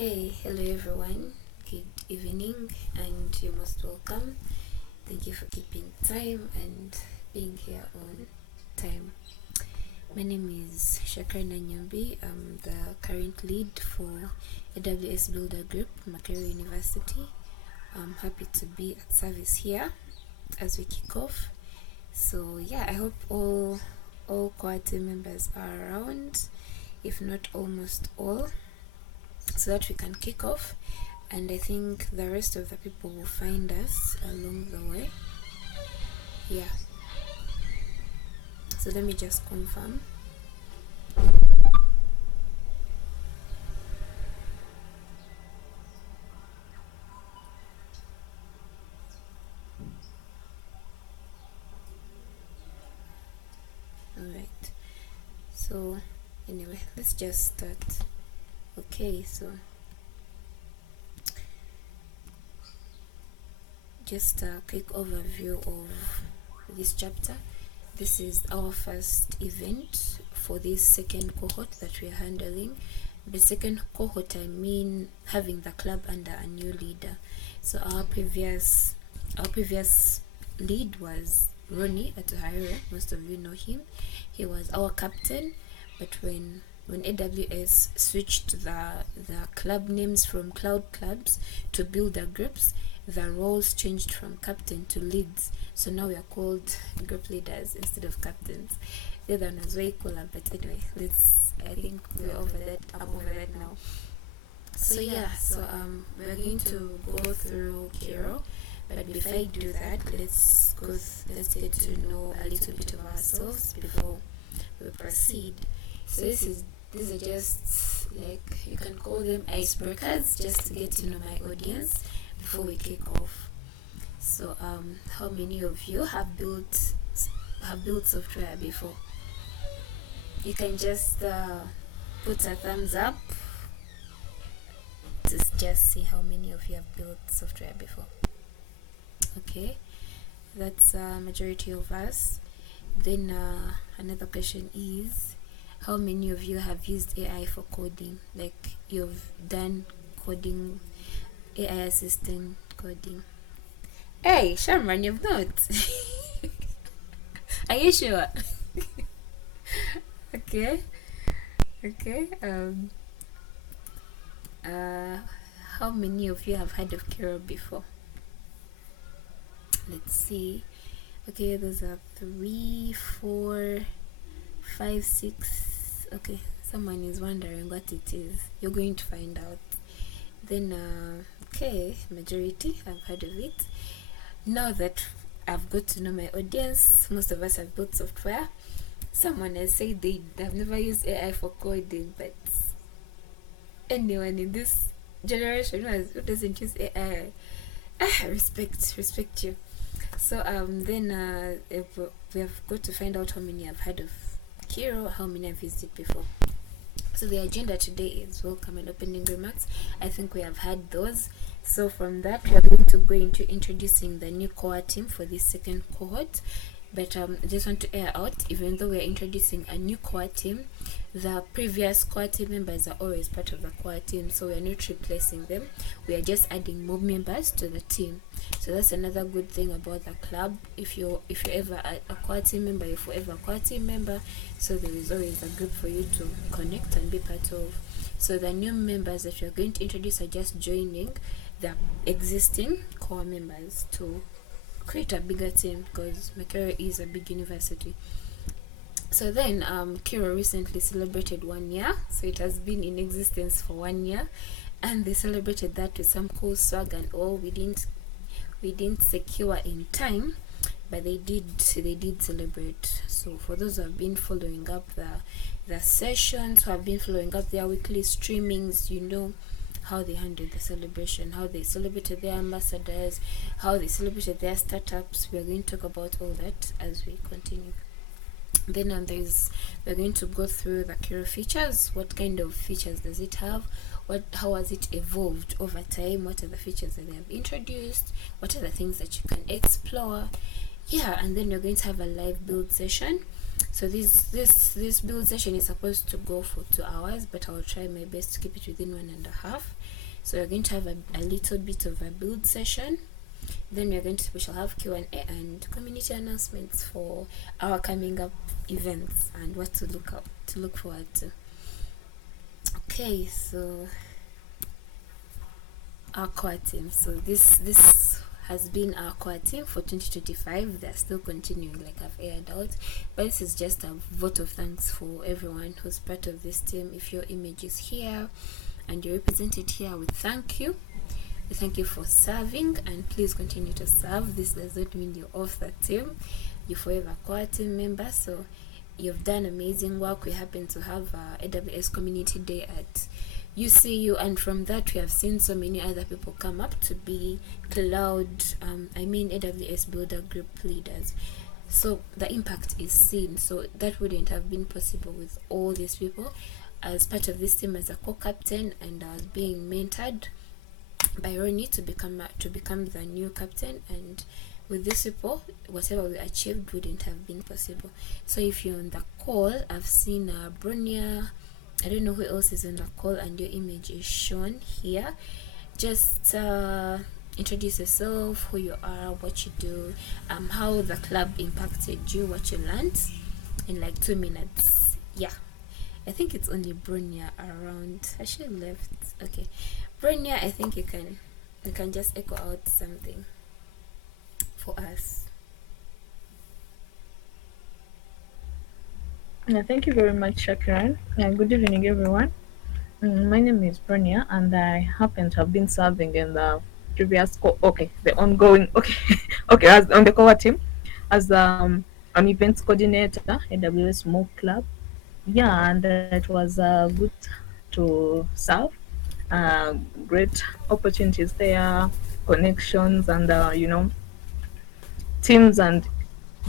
Hello everyone, good evening, and you're most welcome. Thank you for keeping time and being here on time. My name is Shakarina Nyambi. I'm the current lead for AWS Builder Group, Makerere University. I'm happy to be at service here as we kick off. So yeah, I hope all core team members are around, if not almost all, so that we can kick off, and I think the rest of the people will find us along the way. Yeah, so let me just confirm. Alright, so anyway, let's just start. Okay, so just a quick overview of this chapter. This is our first event for this second cohort that we are handling. The second cohort, I mean having the club under a new leader. So our previous lead was Ronnie Atuhaire. Most of you know him. He was our captain, but when AWS switched the club names from cloud clubs to builder groups, the roles changed from captain to leads. So now we are called group leaders instead of captains. The other one was way cooler, but anyway, I think we're over that. I'm over that now. So yeah, so we're going to go through Kiro, but before I do that, let's get to know a little bit of ourselves before we proceed. So these are just, like, you can call them icebreakers, just to get to know my audience before we kick off. So how many of you have built software before? You can just put a thumbs up to just see how many of you have built software before. Okay, that's a majority of us. Then another question is, how many of you have used AI for coding? Like, you've done coding, AI assistant coding? Hey, Shamran, you've not. Are you sure? Okay. How many of you have heard of Kiro before? Let's see. Okay, those are 3, 4, 5, 6. Okay, someone is wondering what it is. You're going to find out. Then okay, majority have heard of it. Now that I've got to know my audience, most of us have built software. Someone has said they have never used AI for coding, but anyone in this generation who doesn't use AI, respect you. So then we have got to find out how many have heard of Kiro, how many have used it before. So the agenda today is welcome and opening remarks. I think we have had those. So from that, we are going to go into introducing the new core team for this second cohort. But I just want to air out, even though we are introducing a new core team, the previous core team members are always part of the core team, so we are not replacing them. We are just adding more members to the team. So that's another good thing about the club. If you're ever a core team member, if you're ever a core team member, so there is always a group for you to connect and be part of. So the new members that you're going to introduce are just joining the existing core members to create a bigger team, because Makerere is a big university. So then Kiro recently celebrated 1 year, so it has been in existence for 1 year, and they celebrated that with some cool swag and all. We didn't secure in time, but they did celebrate. So for those who have been following up the sessions, who have been following up their weekly streamings, you know how they handled the celebration, how they celebrated their ambassadors, how they celebrated their startups. We are going to talk about all that as we continue. Then we're going to go through the Kiro features. What kind of features does it have? How has it evolved over time? What are the features that they have introduced? What are the things that you can explore? Yeah, and then we're going to have a live build session. So this build session is supposed to go for 2 hours, but I'll try my best to keep it within 1.5. So we're going to have a little bit of a build session. Then we shall have Q&A and community announcements for our coming up events and what to look forward to. Okay, so our core team. So this has been our core team for 2025. They're still continuing, like I've aired out, but this is just a vote of thanks for everyone who's part of this team. If your image is here and you're represented here, we thank you. We thank you for serving, and please continue to serve. This does not mean you're off the team. You're forever core team member. So you've done amazing work. We happen to have AWS Community Day at UCU, and from that we have seen so many other people come up to be AWS Builder Group leaders. So the impact is seen. So that wouldn't have been possible with all these people. As part of this team as a co-captain, and I was being mentored by Ronnie to become the new captain, and with these people, whatever we achieved wouldn't have been possible. So if you're on the call, I've seen Bronya, I don't know who else is on the call, and your image is shown here. Just introduce yourself, who you are, what you do, how the club impacted you, what you learned in like 2 minutes. Yeah, I think it's only Bronya around. I should have left. Okay, Bronya, I think you can just echo out something for us. Thank you very much, Shakiran. Good evening, everyone. My name is Bronya, and I happen to have been serving in the the ongoing, okay, as on the core team as an events coordinator, AWS Move Club. Yeah, and it was good to serve. Great opportunities there, connections, and teams and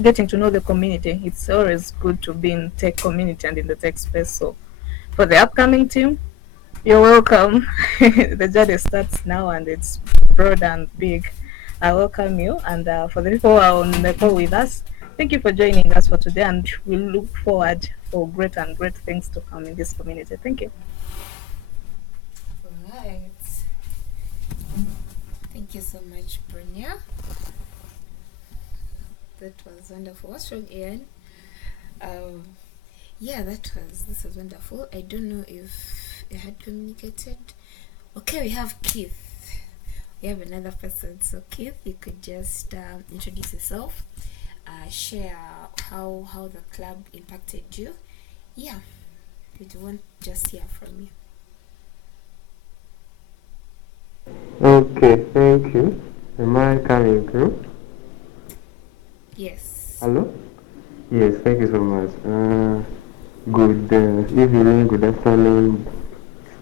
getting to know the community. It's always good to be in tech community and in the tech space. So for the upcoming team, you're welcome. The journey starts now and it's broad and big. I welcome you. And for the people who are on the call with us, thank you for joining us for today. And we look forward for great things to come in this community. Thank you. Right. Thank you so much, Bronya. That was wonderful. What's wrong, Ian? Yeah, this was wonderful. I don't know if you had communicated. Okay, we have Keith. We have another person. So Keith, you could just introduce yourself, share how the club impacted you. Yeah, we want just hear from you. Okay, thank you. Am I coming through? Yes. Hello? Yes, thank you so much. Good evening, good afternoon,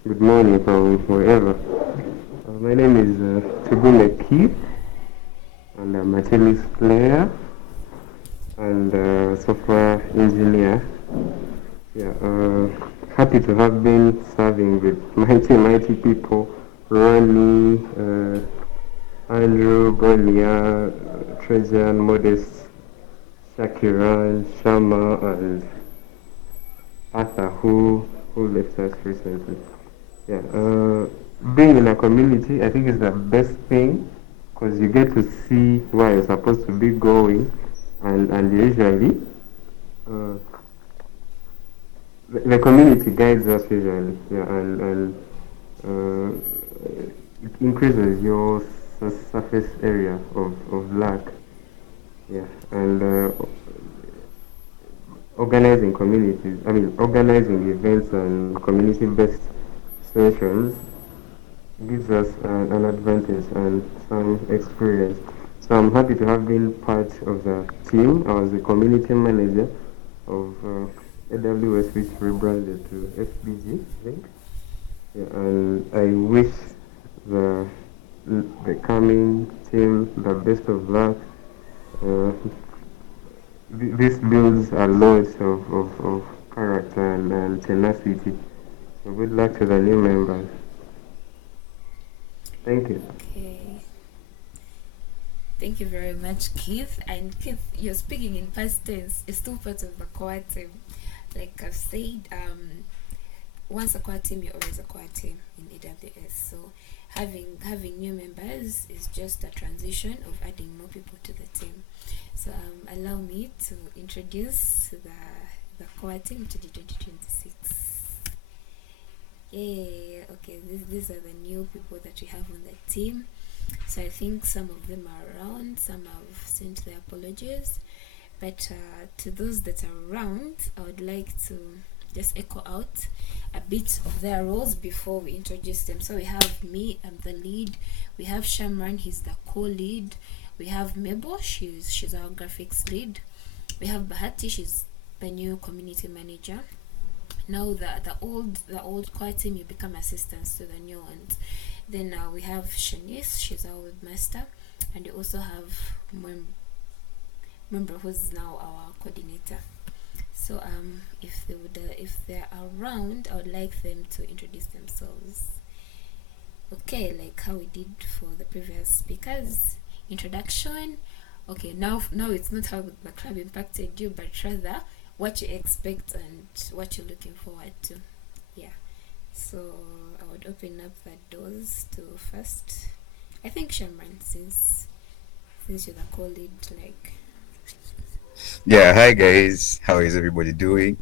good morning from wherever. My name is Tugune Keith, and I'm a tennis player and software engineer. Yeah, happy to have been serving with mighty people, Ronnie, Andrew, Bronya, Trajan, Modest, Shakiran, Shama, and Arthur, who left us recently. Yeah, being in a community, I think is the best thing because you get to see where you're supposed to be going, and usually the community guides us usually. Yeah, and it increases your surface area of luck. Yeah, and organizing events and community-based sessions gives us an advantage and some experience. So I'm happy to have been part of the team. I was the community manager of AWS, which rebranded to FBG, I think. Yeah, and I wish the the coming team the best of luck. Uh, this builds a lot of character and tenacity. So good luck to the new members. Thank you. Okay. Thank you very much, Keith. And Keith, you're speaking in past tense. It's still part of the core team. Like I've said, once a core team, you're always a core team in AWS. So having new members is just a transition of adding more people to the team. So allow me to introduce the core team to the 2026. Yeah, okay. These are the new people that we have on the team. So I think some of them are around, some have sent their apologies. But to those that are around, I would like to just echo out a bit of their roles before we introduce them. So we have me, I'm the lead. We have Shamran, he's the co-lead. We have Mebo, she's our graphics lead. We have Bahati, she's the new community manager. Now the old core team, you become assistants to the new ones. Then we have Shanice, she's our webmaster, and we also have Member who's now our coordinator. So if they're around, I would like them to introduce themselves. Okay, like how we did for the previous speakers. Introduction. Okay, now it's not how the club impacted you, but rather what you expect and what you're looking forward to. Yeah. So I would open up the doors to first. I think Shamran, since you're the co-lead, like. Yeah, hi guys. How is everybody doing?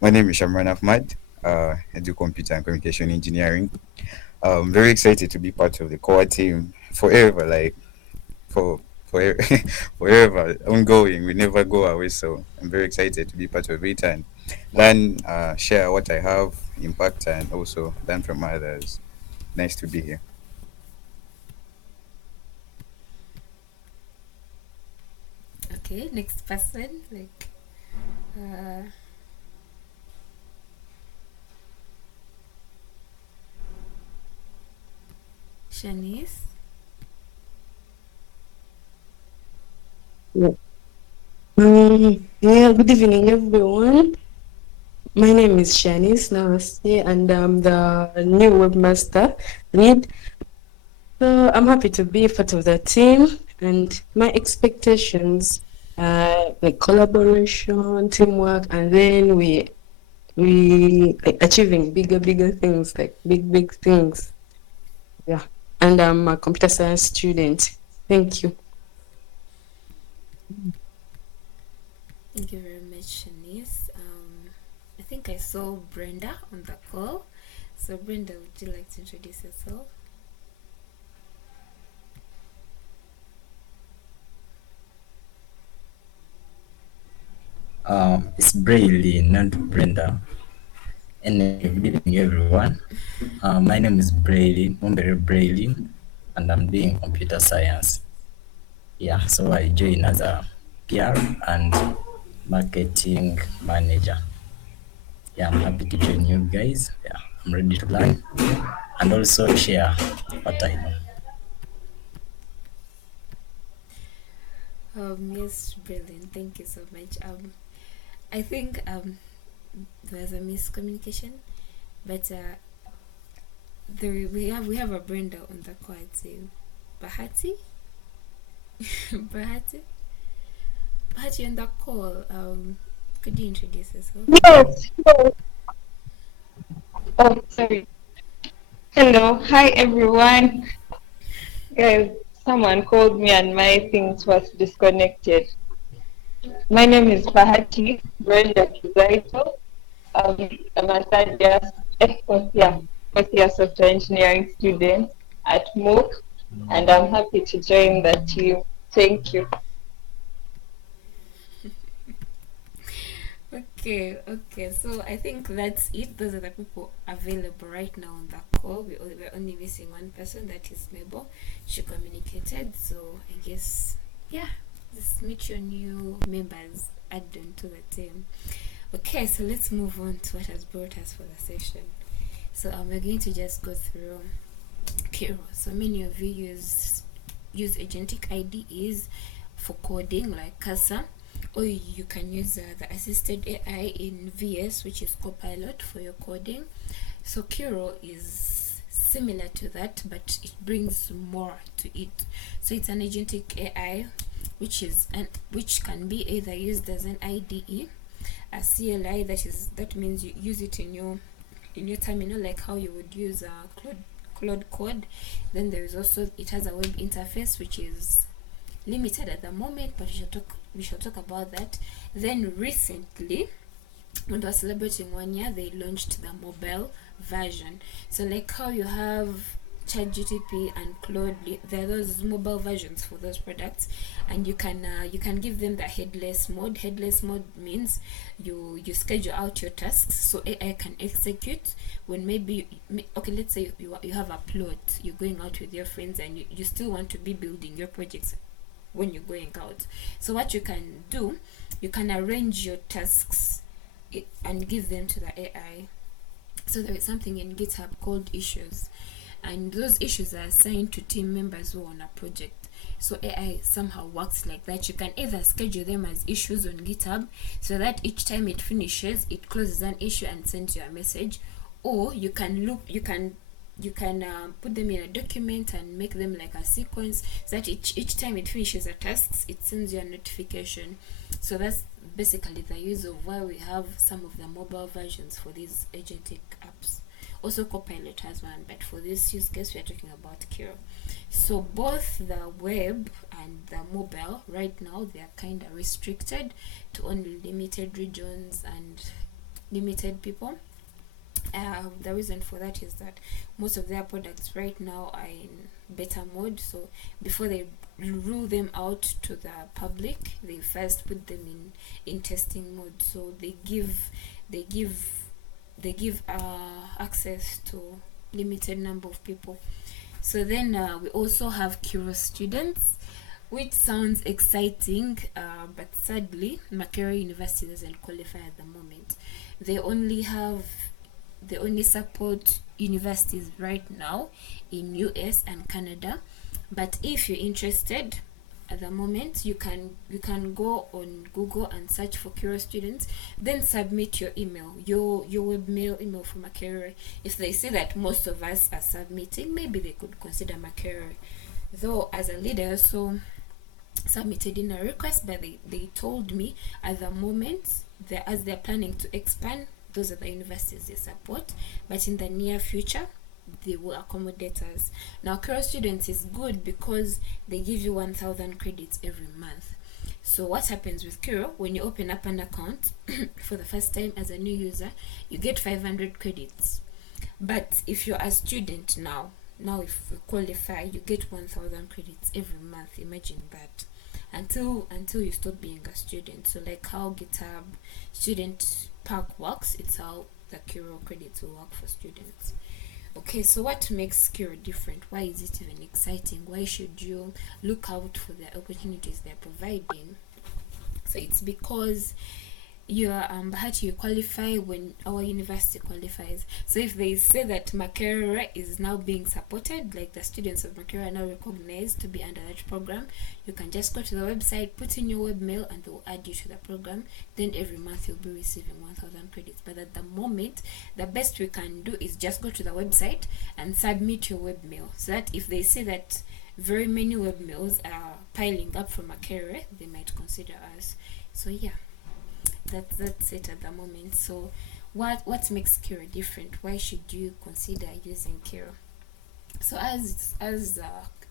My name is Shamran Ahmad. I do computer and communication engineering. I'm very excited to be part of the core team forever, like for forever, ongoing. We never go away. So I'm very excited to be part of it and learn, share what I have, impact, and also learn from others. Nice to be here. Okay, next person, like Shanice. Yeah, good evening, everyone. My name is Shanice Namaste, and I'm the new webmaster lead. So I'm happy to be part of the team, and my expectations are like collaboration, teamwork, and then we like achieving bigger things, like big things. Yeah, and I'm a computer science student. Thank you. Thank you very much, Shanice. I think I saw Brenda on the call. So Brenda, would you like to introduce yourself? It's Brayley, not Brenda. And good evening, everyone. My name is Makerere Brayley, and I'm doing computer science. Yeah, so I join as a PR and marketing manager. Yeah, I'm happy to join you guys. Yeah, I'm ready to learn and also share what I know. Yes, brilliant. Thank you so much. I think there's a miscommunication, but we have a Brenda on the call. Bahati, Bahati, Bahati on the call. Could you introduce yourself? Yes. Hello. Oh, sorry. Hello. Hi, everyone. Guys, someone called me and my things was disconnected. My name is Bahati Brenda Kizaito. I'm a fourth year software engineering student at MOOC, and I'm happy to join the team. Thank you. Okay. So I think that's it. Those are the people available right now on the call. We're only missing one person, that is Mabel. She communicated, so I guess just meet your new members, add them to the team. Okay, so let's move on to what has brought us for the session. So we're going to just go through Kiro. So many of you use agentic IDEs for coding, like Casa, or you can use the assisted AI in VS, which is Copilot, for your coding. So Kiro is similar to that, but it brings more to it. So it's an agentic AI, which can be either used as an IDE, a CLI, that means you use it in your terminal, like how you would use Claude Code. Then there is also, it has a web interface, which is limited at the moment, but we shall talk about that. Then recently, when they were celebrating 1 year, they launched the mobile version. So like how you have ChatGPT and Claude, there are those mobile versions for those products, and you can give them the headless mode. Headless mode means you schedule out your tasks so AI can execute when let's say you have a plot, you're going out with your friends, and you still want to be building your projects when you're going out. So what you can do, you can arrange your tasks and give them to the AI. So there is something in GitHub called issues, and those issues are assigned to team members who are on a project. So AI somehow works like that. You can either schedule them as issues on GitHub, so that each time it finishes, it closes an issue and sends you a message, or you can put them in a document and make them like a sequence, so that each time it finishes a task, it sends you a notification. So that's basically the use of why we have some of the mobile versions for these agentic apps. Also Copilot has one, but for this use case we are talking about Kiro. So both the web and the mobile right now, they are kind of restricted to only limited regions and limited people. The reason for that is that most of their products right now are in beta mode. So before they rule them out to the public, they first put them in testing mode. So they give access to limited number of people. So then we also have Kiro students, which sounds exciting, but sadly Makerere University doesn't qualify at the moment. They only support universities right now in US and Canada, but if you're interested at the moment, you can go on Google and search for Kiro students, then submit your email, your webmail email for Makerere. If they say that most of us are submitting, maybe they could consider Makerere. Though as a leader, so submitted in a request, but they told me at the moment, as they're planning to expand, those are the universities they support, but in the near future they will accommodate us. Now Kiro students is good because they give you 1,000 credits every month. So what happens with Kiro, when you open up an account for the first time as a new user, you get 500 credits. But if you're a student now if you qualify, you get 1,000 credits every month. Imagine that, until you stop being a student. So like how GitHub Student Park works, it's how the Kiro credits will work for students. Okay, so what makes Kiro different? Why is it even exciting? Why should you look out for the opportunities they're providing? So it's because you're you qualify when our university qualifies. So if they say that Makerere is now being supported, like the students of Makerere are now recognized to be under that program, you can just go to the website, put in your webmail, and they'll add you to the program. Then every month you'll be receiving 1,000 credits. But at the moment, the best we can do is just go to the website and submit your webmail, so that if they see that very many webmails are piling up from Makerere, they might consider us. So yeah, that's it at the moment. So what makes Kiro different? Why should you consider using Kiro? So as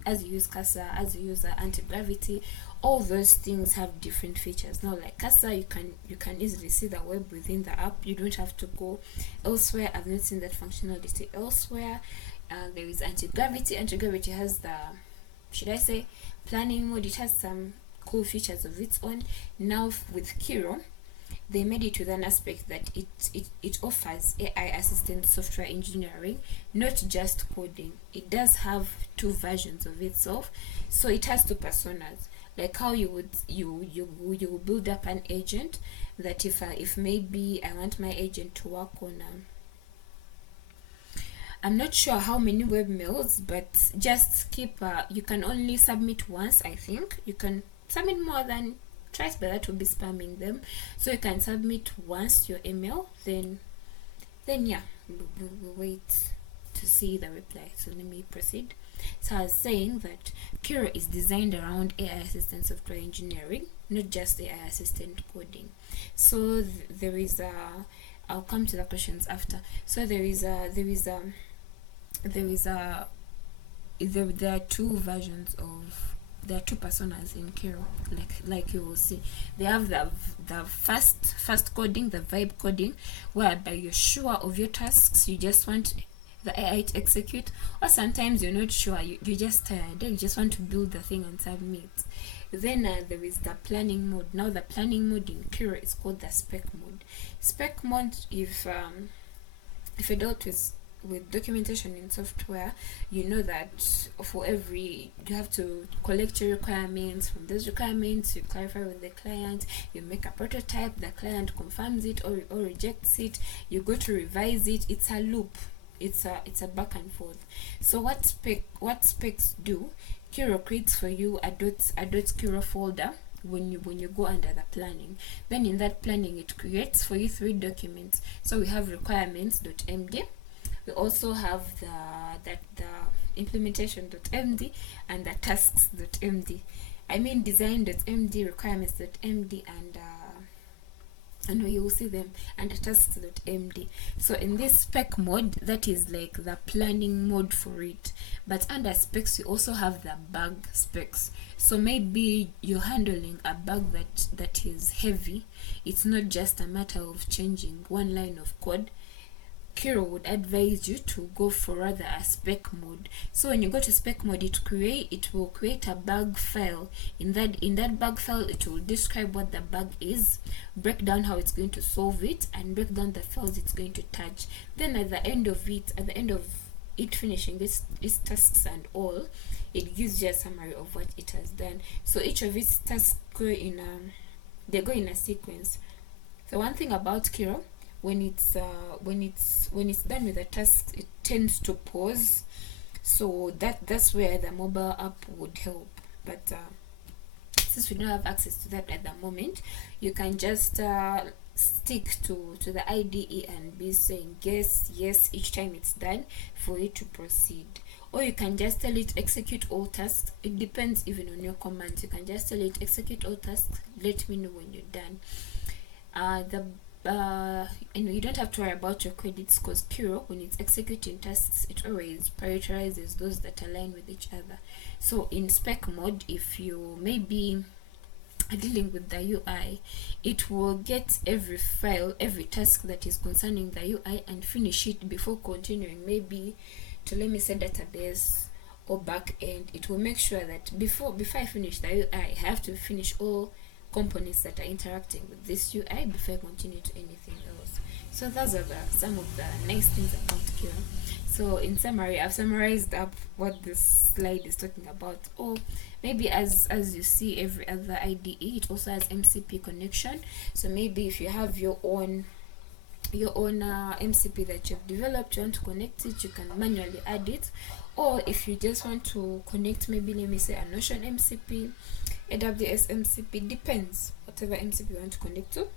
you use Casa, as you use anti-gravity, all those things have different features. Now like Casa, you can easily see the web within the app. You don't have to go elsewhere. I've not seen that functionality elsewhere. There is anti-gravity. Anti-gravity has the, should I say, planning mode. It has some cool features of its own. Now with Kiro, they made it with an aspect that it offers AI assistant software engineering, not just coding. It does have two versions of itself. So it has two personas, like how you would build up an agent that if maybe I want my agent to work on I'm not sure how many webmails, but just keep you can only submit once. I think you can submit more than twice, but that will be spamming them. So you can submit once your email, then yeah, we'll wait to see the reply. So let me proceed. So I was saying that Kiro is designed around AI assistant software engineering, not just AI assistant coding. So there is a, I'll come to the questions after. So there are two versions of, there are two personas in Kiro, like you will see. They have the fast coding, the vibe coding, whereby you're sure of your tasks, you just want the AI to execute, or sometimes you're not sure, you're just tired, you just want to build the thing and submit. Then there is the planning mode. Now the planning mode in Kiro is called the spec mode. Spec mode, if you dealt with documentation in software, you know that for every, you have to collect your requirements. From those requirements, you clarify with the client, you make a prototype, the client confirms it or rejects it, you go to revise it. It's a loop, it's a back and forth. So what specs do, Kiro creates for you a .kiro folder when you go under the planning. Then in that planning, it creates for you 3 documents. So we have requirements.md, we also have the implementation.md and the tasks.md. I mean design.md, requirements.md, and you will see them under tasks.md. So in this spec mode, that is like the planning mode for it. But under specs, you also have the bug specs. So maybe you're handling a bug that is heavy. It's not just a matter of changing one line of code. Kiro would advise you to go for rather a spec mode. So when you go to spec mode, it will create a bug file. In that bug file, it will describe what the bug is, break down how it's going to solve it, and break down the files it's going to touch. Then at the end of it finishing these tasks and all, it gives you a summary of what it has done. So each of its tasks go in a sequence. So one thing about Kiro, when it's done with the task, it tends to pause. So that's where the mobile app would help. But since we don't have access to that at the moment, you can just stick to the IDE and be saying yes each time it's done for it to proceed. Or you can just tell it execute all tasks. It depends even on your commands. You can just tell it execute all tasks, let me know when you're done. And you don't have to worry about your credits, because Kiro, when it's executing tasks, it always prioritizes those that align with each other. So in spec mode, if you maybe are dealing with the UI, it will get every file, every task that is concerning the UI and finish it before continuing maybe to, let me say, database or back end. It will make sure that before I finish the UI, I have to finish all components that are interacting with this UI before I continue to anything else. So those are some of the nice things about Kiro. So in summary, I've summarized up what this slide is talking about. Or maybe as you see every other IDE, it also has MCP connection. So maybe if you have your own MCP that you've developed, you want to connect it, you can manually add it. Or if you just want to connect, maybe let me say a Notion MCP, AWS MCP, depends, whatever MCP you want to connect to,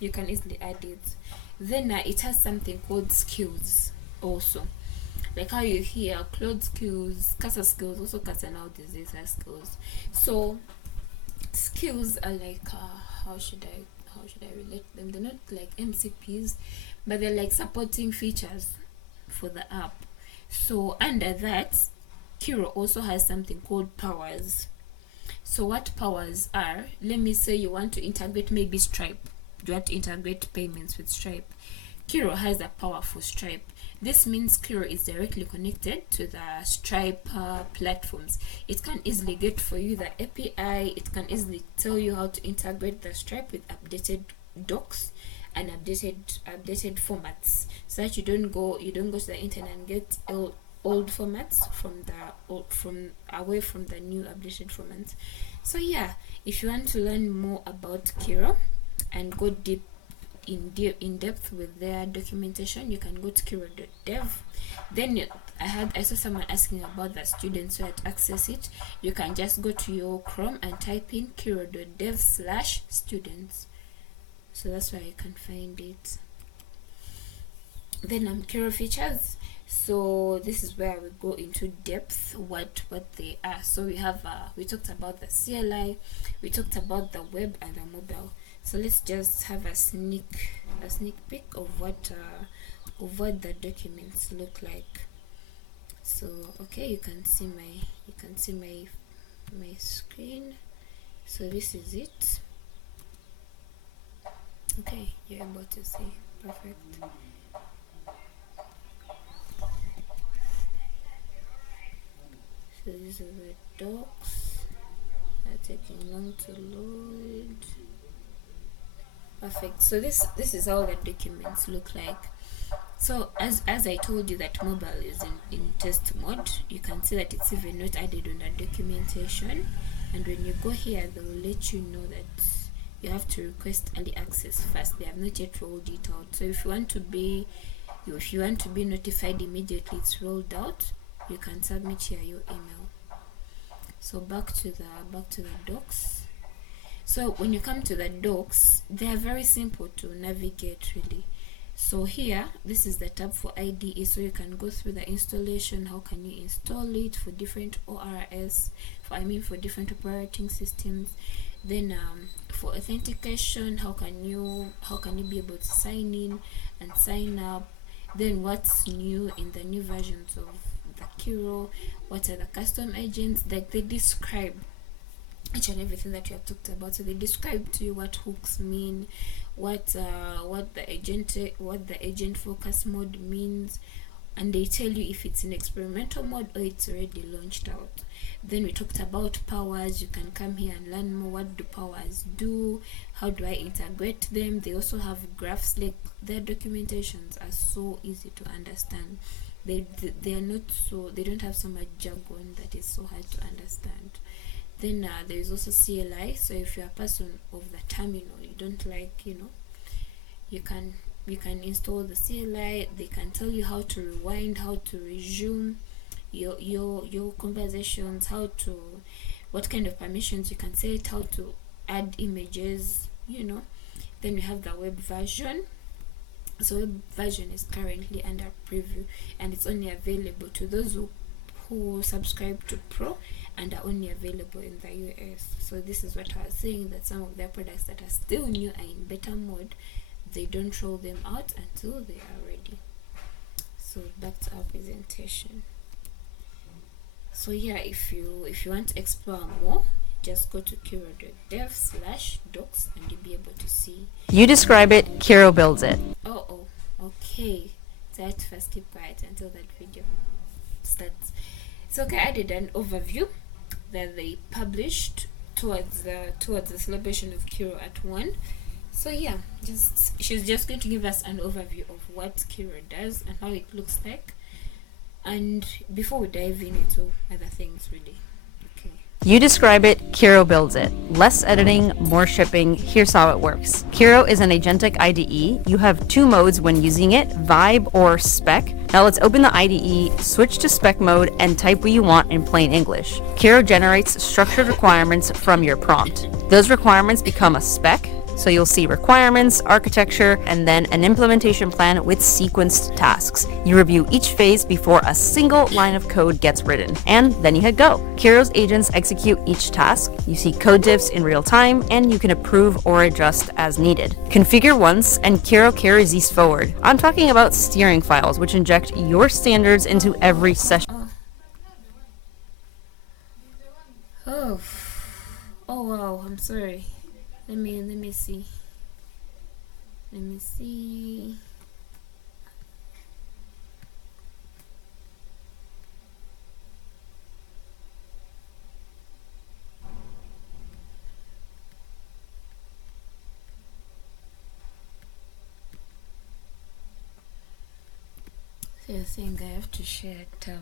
you can easily add it. Then it has something called skills also, like how you hear cloud skills, Casa skills, also Casa nowadays has skills. So skills are like how should I relate them? They're not like MCPs, but they're like supporting features for the app. So under that, Kiro also has something called powers. So what powers are, let me say you want to integrate maybe Stripe. You want to integrate payments with Stripe. Kiro has a power for Stripe. This means Kiro is directly connected to the Stripe platforms. It can easily get for you the API. It can easily tell you how to integrate the Stripe with updated docs and updated formats, so that you don't go to the internet and get old formats from away from the new updated formats. So yeah, if you want to learn more about Kiro and go in depth with their documentation, you can go to kiro.dev. Then I saw someone asking about the students where to access it. You can just go to your Chrome and type in kiro.dev/students. So that's where you can find it. Then Kiro features. So this is where we go into depth what they are. So we talked about the CLI, we talked about the web and the mobile. So let's just have a sneak peek of what the documents look like. So okay, you can see my screen. So this is it. Okay, you're able to see. Perfect. So these are the docs. They're taking long to load. Perfect. So this is how the documents look like. So as I told you that mobile is in test mode, you can see that it's even not added on the documentation. And when you go here, they will let you know that you have to request early access first. They have not yet rolled it out. So if you want to be notified immediately it's rolled out, you can submit here your email. So back to the docs. So when you come to the docs, they are very simple to navigate really. So here, this is the tab for IDE, so you can go through the installation. How can you install it for different ORS, for different operating systems. Then for authentication, how can you be able to sign in and sign up. Then what's new in the new versions of the Kiro, what are the custom agents, like they describe each and everything that you have talked about. So they describe to you what hooks mean, what the agent focus mode means, and they tell you if it's in experimental mode or it's already launched out. Then we talked about powers. You can come here and learn more. What do powers do? How do I integrate them? They also have graphs. Like their documentations are so easy to understand. They are not so, they don't have so much jargon that is so hard to understand. Then there is also CLI. So if you're a person of the terminal, you don't like, you can install the CLI. They can tell you how to rewind, how to resume your conversations, what kind of permissions you can set, how to add images, Then we have the web version. So web version is currently under preview, and it's only available to those who subscribe to Pro, and are only available in the US. So this is what I was saying, that some of their products that are still new are in beta mode. They don't roll them out until they are ready. So back to our presentation. So yeah, if you want to explore more, just go to kiro.dev/docs and you'll be able to see. You describe it, Kiro builds it. Oh, okay. So I have to first keep quiet until that video starts. So okay, I did an overview that they published towards the celebration of Kiro at 1. So yeah, she's just going to give us an overview of what Kiro does and how it looks like. And before we dive into other things, really. Okay. You describe it, Kiro builds it. Less editing, more shipping. Here's how it works. Kiro is an agentic IDE. You have two modes when using it, Vibe or Spec. Now let's open the IDE, switch to Spec mode, and type what you want in plain English. Kiro generates structured requirements from your prompt. Those requirements become a spec. So you'll see requirements, architecture, and then an implementation plan with sequenced tasks. You review each phase before a single line of code gets written, and then you hit go. Kiro's agents execute each task. You see code diffs in real time, and you can approve or adjust as needed. Configure once, and Kiro carries these forward. I'm talking about steering files, which inject your standards into every session. Oh wow, I'm sorry. Let me see. So you're saying I have to share a tab.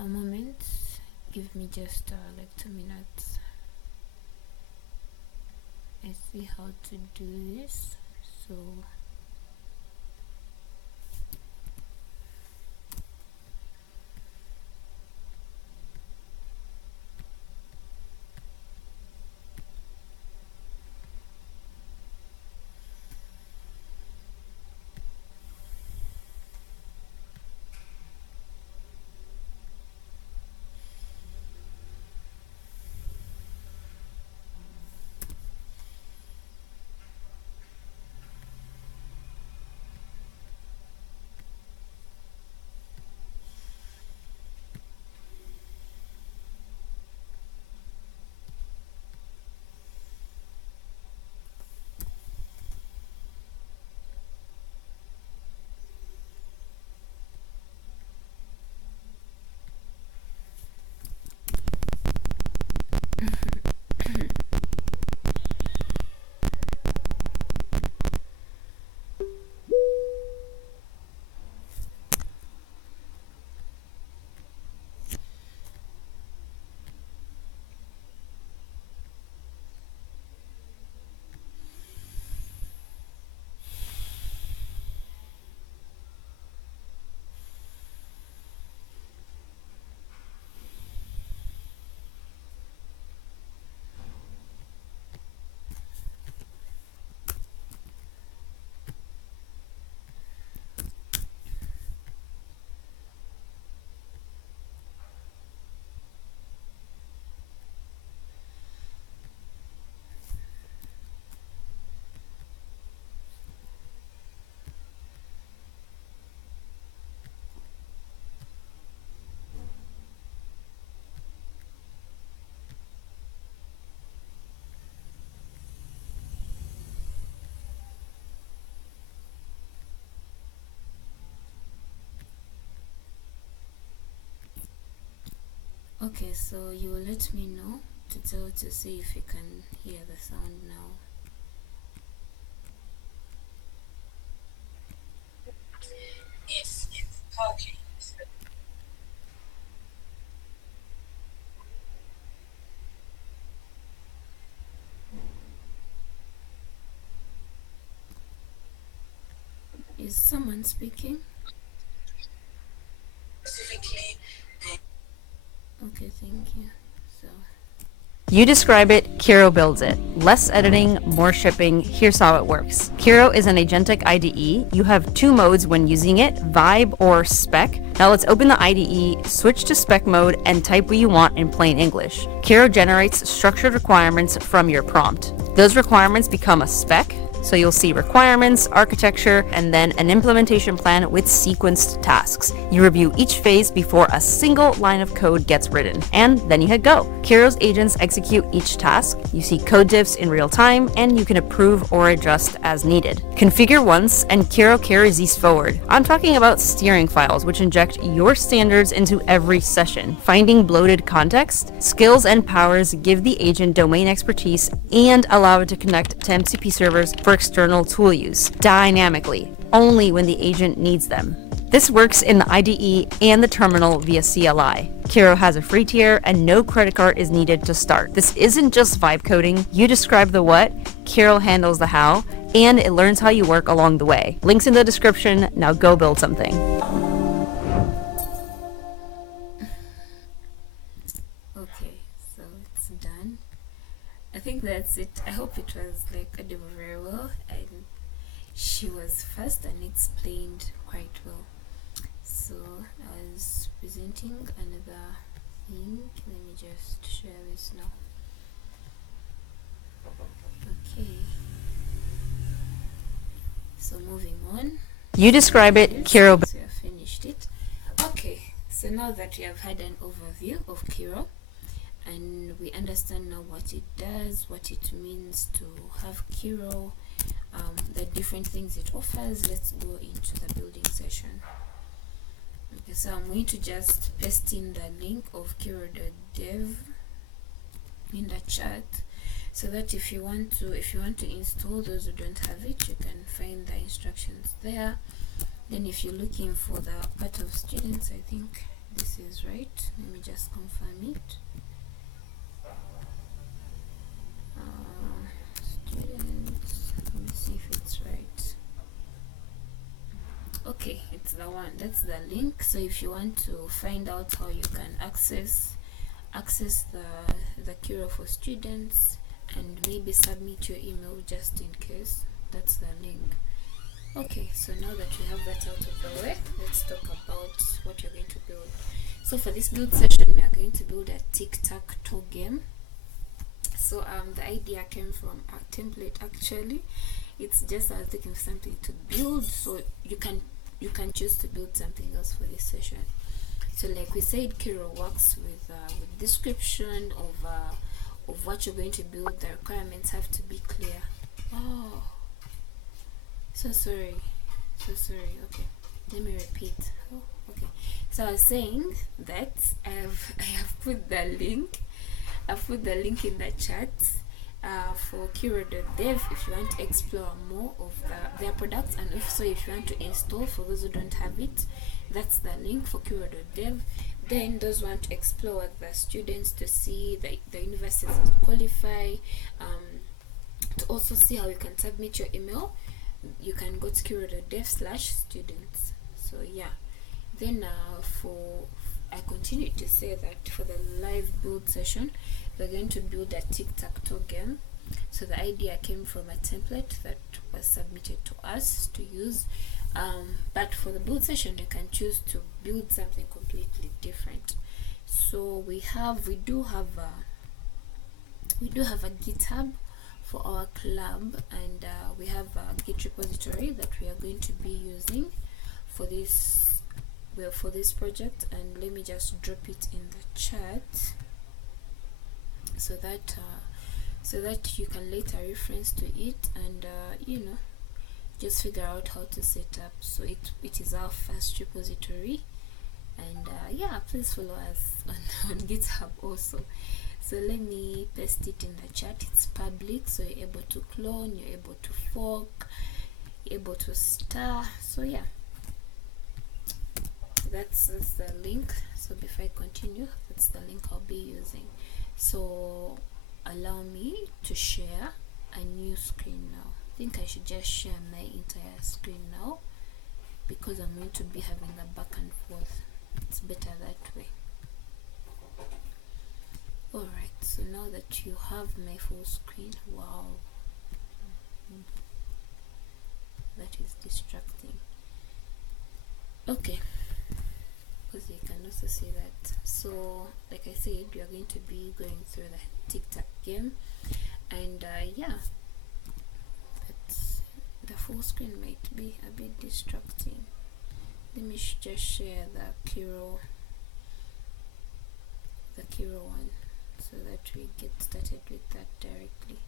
A moment, give me just like 2 minutes. I see how to do this. So Okay, so you will let me know to see if you can hear the sound now. Is someone speaking? Okay, thank you. So You describe it, Kiro builds it. Less editing, more shipping. Here's how it works. Kiro is an agentic IDE. You have two modes when using it, Vibe or Spec. Now let's open the IDE, switch to Spec mode, and type what you want in plain English. Kiro generates structured requirements from your prompt. Those requirements become a spec, so you'll see requirements, architecture, and then an implementation plan with sequenced tasks. You review each phase before a single line of code gets written, and then you hit go. Kiro's agents execute each task. You see code diffs in real time, and you can approve or adjust as needed. Configure once, and Kiro carries these forward. I'm talking about steering files, which inject your standards into every session. Finding bloated context, skills and powers give the agent domain expertise and allow it to connect to MCP servers for external tool use, dynamically, only when the agent needs them. This works in the IDE and the terminal via CLI. Kiro has a free tier and no credit card is needed to start. This isn't just vibe coding. You describe the what, Kiro handles the how, and it learns how you work along the way. Links in the description. Now go build something. okay, so it's done. I think that's it. I hope it was audible very well, and she was fast and explained quite well. So I was presenting another thing. Let me just share this now. Okay. So moving on. You describe it, Kiro. So we have finished it. Okay. So now that we have had an overview of Kiro, and we understand now what it does, what it means to have Kiro, the different things it offers, let's go into the building session. Okay, so I'm going to just paste in the link of Kiro.dev in the chat, so that if you want to install, those who don't have it, you can find the instructions there. Then if you're looking for the part of students, I think this is right. Let me just confirm it. Students, let me see if it's right. Okay, it's the one. That's the link. So if you want to find out how you can access the Kiro for students and maybe submit your email just in case, that's the link. Okay, so now that we have that out of the way, let's talk about what you're going to build. So for this build session, we are going to build a tic-tac-toe game. So the idea came from a template. Actually, it's just I was looking for something to build, so you can choose to build something else for this session. So like we said, Kiro works with description of what you're going to build. The requirements have to be clear. Oh, so sorry. Okay, let me repeat. Oh, okay. So I was saying that I have put the link. I've put the link in the chat for Kiro.dev if you want to explore more of their products, and also if you want to install, for those who don't have it, that's the link for Kiro.dev. Then those who want to explore the students to see the universities that qualify, to also see how you can submit your email, you can go to Kiro.dev/students. So yeah, then I continue to say that for the live build session, we're going to build a tic-tac-toe game. So the idea came from a template that was submitted to us to use, but for the build session, you can choose to build something completely different. So we do have a GitHub for our club, and we have a Git repository that we are going to be using for this project. And let me just drop it in the chat so that you can later reference to it and just figure out how to set up. So it is our first repository, and yeah, please follow us on GitHub also. So let me paste it in the chat. It's public, so you're able to clone, you're able to fork, you're able to star. So yeah, that's the link. So before I continue, that's the link I'll be using. So allow me to share a new screen now. I think I should just share my entire screen now, because I'm going to be having a back and forth. It's better that way. Alright, so now that you have my full screen, wow, that is distracting. Okay, because you can also see that. So like I said, we are going to be going through the tic-tac game, and yeah, that's, the full screen might be a bit distracting. Let me just share the Kiro one, so that we get started with that directly.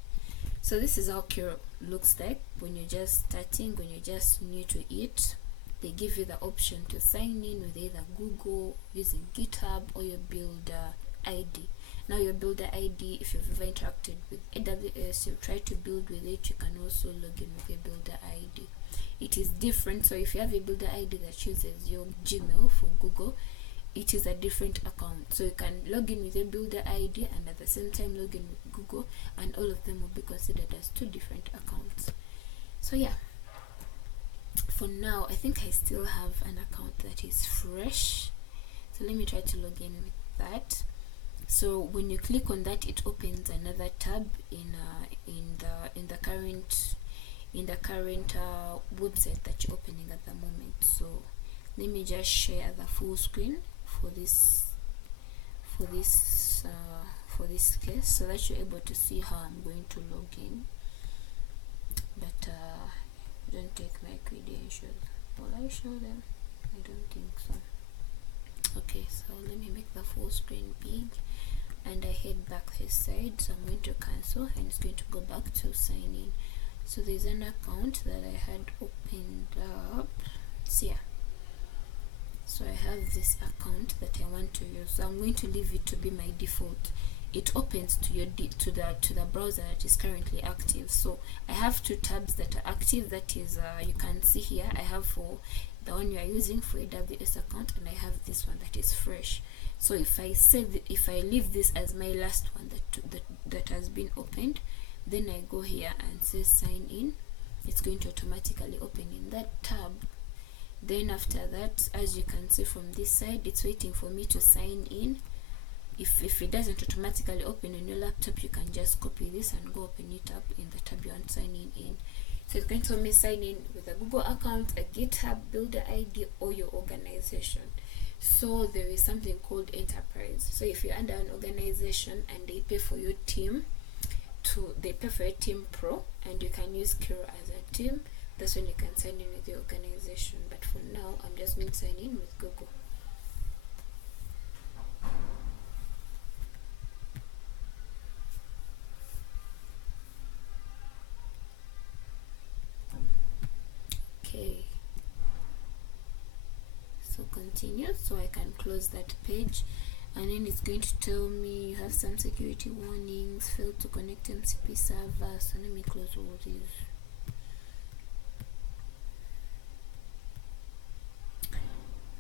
So this is how Kiro looks like when you're just starting, when you're just new to it. They give you the option to sign in with either Google, using GitHub, or your Builder ID. Now your Builder ID, if you've ever interacted with AWS, you try to build with it, you can also log in with your Builder ID. It is different, so if you have a Builder ID that uses your Gmail for Google, it is a different account. So you can log in with your Builder ID and at the same time log in with Google, and all of them will be considered as two different accounts. So yeah, for now I think I still have an account that is fresh, so let me try to log in with that. So when you click on that, it opens another tab in the current website that you're opening at the moment. So let me just share the full screen for this case, so that you're able to see how I'm going to log in. But don't take my credentials. Will I show them? I don't think so. Okay, so let me make the full screen big, and I head back this side. So I'm going to cancel, and it's going to go back to sign in. So there's an account that I had opened up. So yeah, so I have this account that I want to use. So I'm going to leave it to be my default. It opens to your to the browser that is currently active. So I have two tabs that are active. That is, you can see here, I have for the one you are using for AWS account, and I have this one that is fresh. So if I leave this as my last one that has been opened, then I go here and say sign in, it's going to automatically open in that tab. Then after that, as you can see from this side, it's waiting for me to sign in. If it doesn't automatically open on your laptop, you can just copy this and go open it up in the tab you want signing in. So it's going to me sign in with a Google account, a GitHub, Builder ID, or your organization. So there is something called enterprise. So if you're under an organization and they pay for your team, they pay for your team pro, and you can use Kiro as a team, that's when you can sign in with your organization. But for now, I'm just going to sign in with Google. Okay, so continue. So I can close that page, and then it's going to tell me you have some security warnings, failed to connect MCP server. So let me close all these.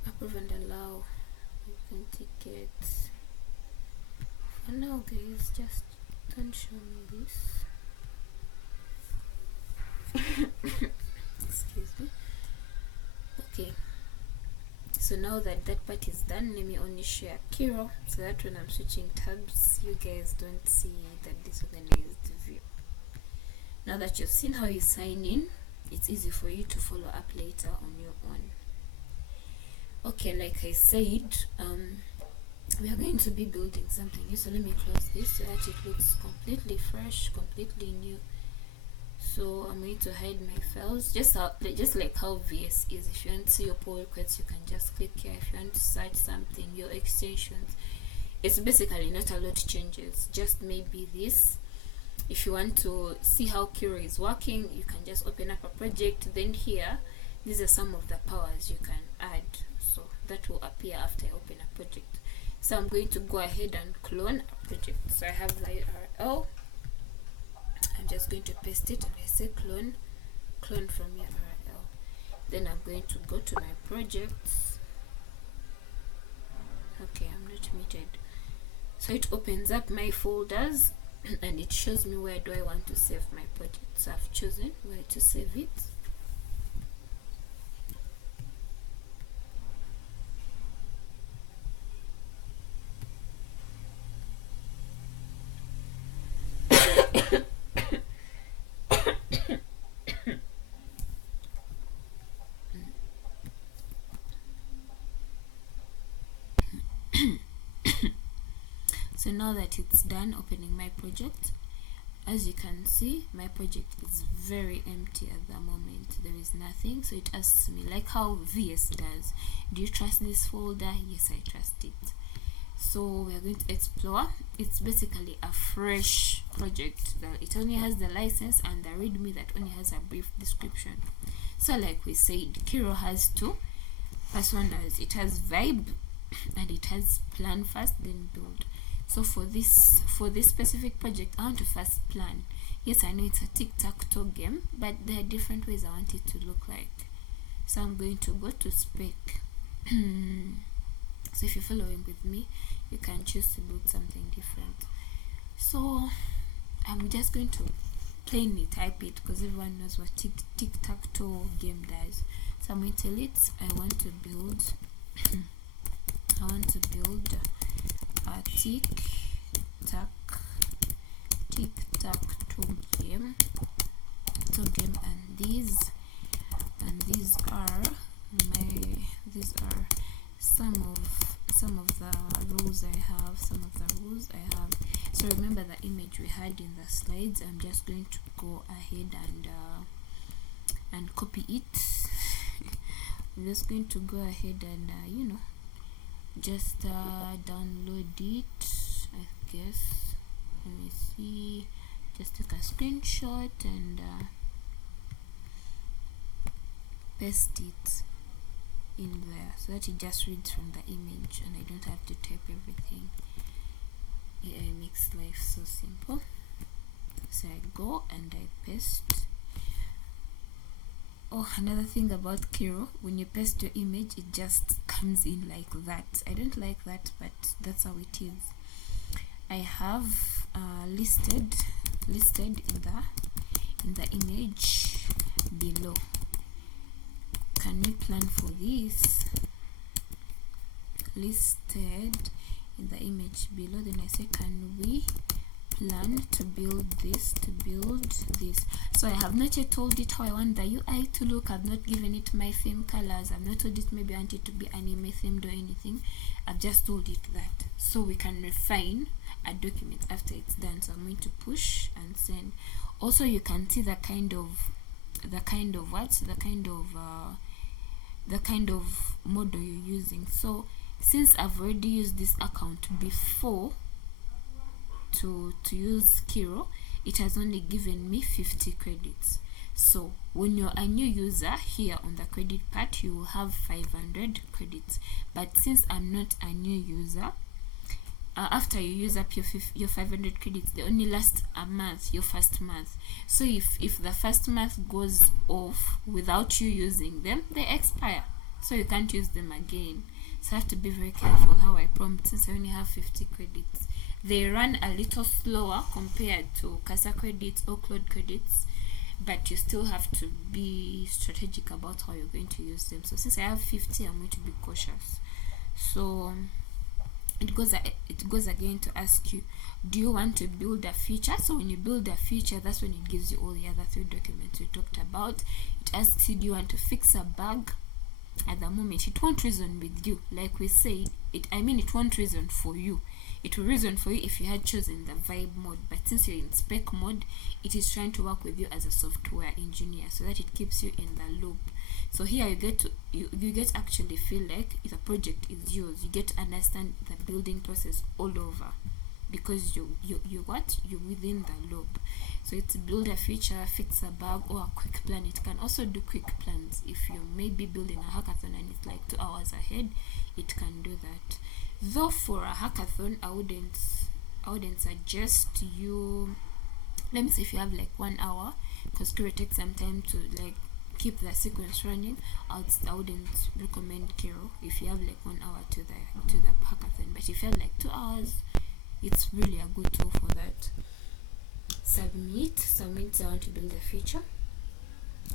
Approve and allow. Authenticate. For now, guys, just don't show me this. Excuse me. Okay, so now that part is done, let me only share Kiro, so that when I'm switching tabs, you guys don't see that disorganized view. Now that you've seen how you sign in, it's easy for you to follow up later on your own. Okay, like I said, we are going to be building something new, so let me close this so that it looks completely fresh, completely new. So I'm going to hide my files, just like how VS is. If you want to see your pull requests, you can just click here. If you want to search something, your extensions, it's basically not a lot changes, just maybe this. If you want to see how Kiro is working, you can just open up a project. Then here, these are some of the powers you can add, so that will appear after I open a project. So I'm going to go ahead and clone a project. So I have the URL. I'm just going to paste it, and I say clone from your URL. Then I'm going to go to my projects. Okay, I'm not muted. So it opens up my folders and it shows me where do I want to save my project. So I've chosen where to save it. So now that it's done opening my project, as you can see, my project is very empty at the moment. There is nothing. So it asks me, like how VS does, do you trust this folder? Yes, I trust it. So we are going to explore. It's basically a fresh project. It only has the license and the readme that only has a brief description. So like we said, Kiro has two. First one it has vibe and it has plan first then build. So for this specific project, I want to first plan. Yes, I know it's a tic-tac-toe game, but there are different ways I want it to look like. So I'm going to go to spec. So if you're following with me, you can choose to build something different. So I'm just going to plainly type it because everyone knows what tic-tac-toe game does. So I'm going to tell it I want to build a tic-tac-toe game. And these are some of the rules I have. So remember the image we had in the slides. I'm just going to go ahead and copy it. I'm just going to go ahead and just download it, I guess. Let me see, just take a screenshot and paste it in there so that it just reads from the image and I don't have to type everything. AI makes life so simple. So I go and I paste. Oh, another thing about Kiro, when you paste your image, it just comes in like that. I don't like that, but that's how it is. I have listed in the image below. Can we plan for this? Listed in the image below. Then I say, can we plan to build this, So I have not yet told it how I want the UI to look. I've not given it my theme colors. I've not told it maybe I want it to be anime themed or anything. I've just told it that so we can refine a document after it's done. So I'm going to push and send. Also, you can see the kind of model you're using. So since I've already used this account before to use Kiro, it has only given me 50 credits. So when you're a new user, here on the credit part you will have 500 credits. But since I'm not a new user, after you use up your 500 credits, they only last a month, your first month. So if the first month goes off without you using them, they expire, so you can't use them again. So I have to be very careful how I prompt, since I only have 50 credits. They run a little slower compared to CASA credits or Cloud credits, but you still have to be strategic about how you're going to use them. So since I have 50, I'm going to be cautious. So it goes again to ask you, do you want to build a feature? So when you build a feature, that's when it gives you all the other 3 documents we talked about. It asks you, do you want to fix a bug? At the moment, it won't reason with you. Like we said, it won't reason for you. It will reason for you if you had chosen the vibe mode, but since you're in spec mode, it is trying to work with you as a software engineer so that it keeps you in the loop. So here you get to actually feel like the project is yours. You get to understand the building process all over. because you're within the loop. So it's build a feature, fix a bug, or a quick plan. It can also do quick plans. If you may be building a hackathon and it's like 2 hours ahead, it can do that. Though for a hackathon, I wouldn't suggest you. Let me say if you have like 1 hour, because Kiro takes some time to like keep the sequence running. I wouldn't recommend Kiro if you have like 1 hour to the hackathon. But if you have like 2 hours, it's really a good tool for that. Submit. I want to build a feature.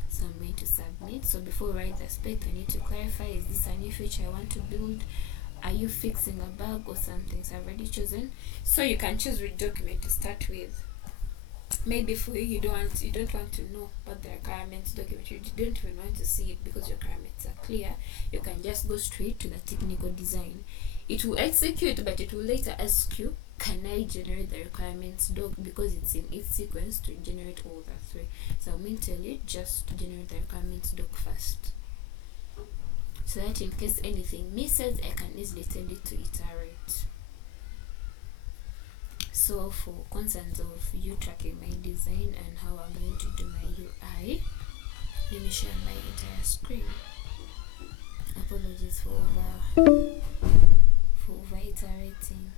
So I'm going to submit. So before I write the spec, I need to clarify, is this a new feature I want to build? Are you fixing a bug or something? So I've already chosen. So you can choose which document to start with. Maybe for you, you don't want to know about the requirements document. You don't even want to see it because your requirements are clear. You can just go straight to the technical design. It will execute, but it will later ask you, can I generate the requirements doc, because it's in its sequence to generate all the three. So I'm going to tell you, just generate the requirements doc first, so that in case anything misses, I can easily tell it to iterate. So for concerns of you tracking my design and how I'm going to do my UI, let me share my entire screen. Apologies for over iterating.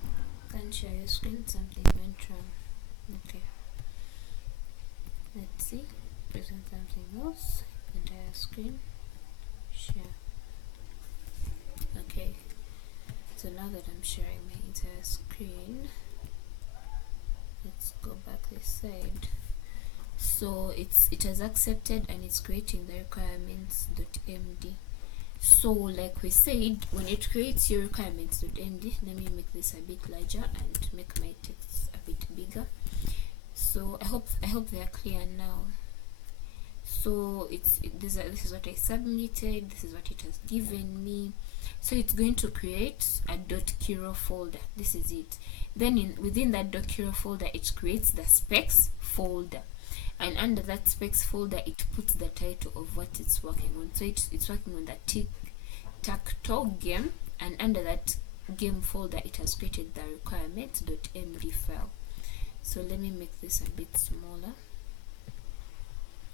Can't share your screen, something went wrong. Okay, let's see, present something else. Entire screen, share. Okay, so now that I'm sharing my entire screen, let's go back this side. So it has accepted and it's creating the requirements.md. So like we said, when it creates your requirements.md, let me make this a bit larger and make my text a bit bigger. So I hope they are clear now. So this is what I submitted, this is what it has given me. So it's going to create a .kiro folder. This is it. Then within that .kiro folder, it creates the specs folder, and under that specs folder, it puts the title of what it's working on. So it's working on the Tic-Tac-Toe game, and under that game folder, it has created the requirements.md file. So let me make this a bit smaller,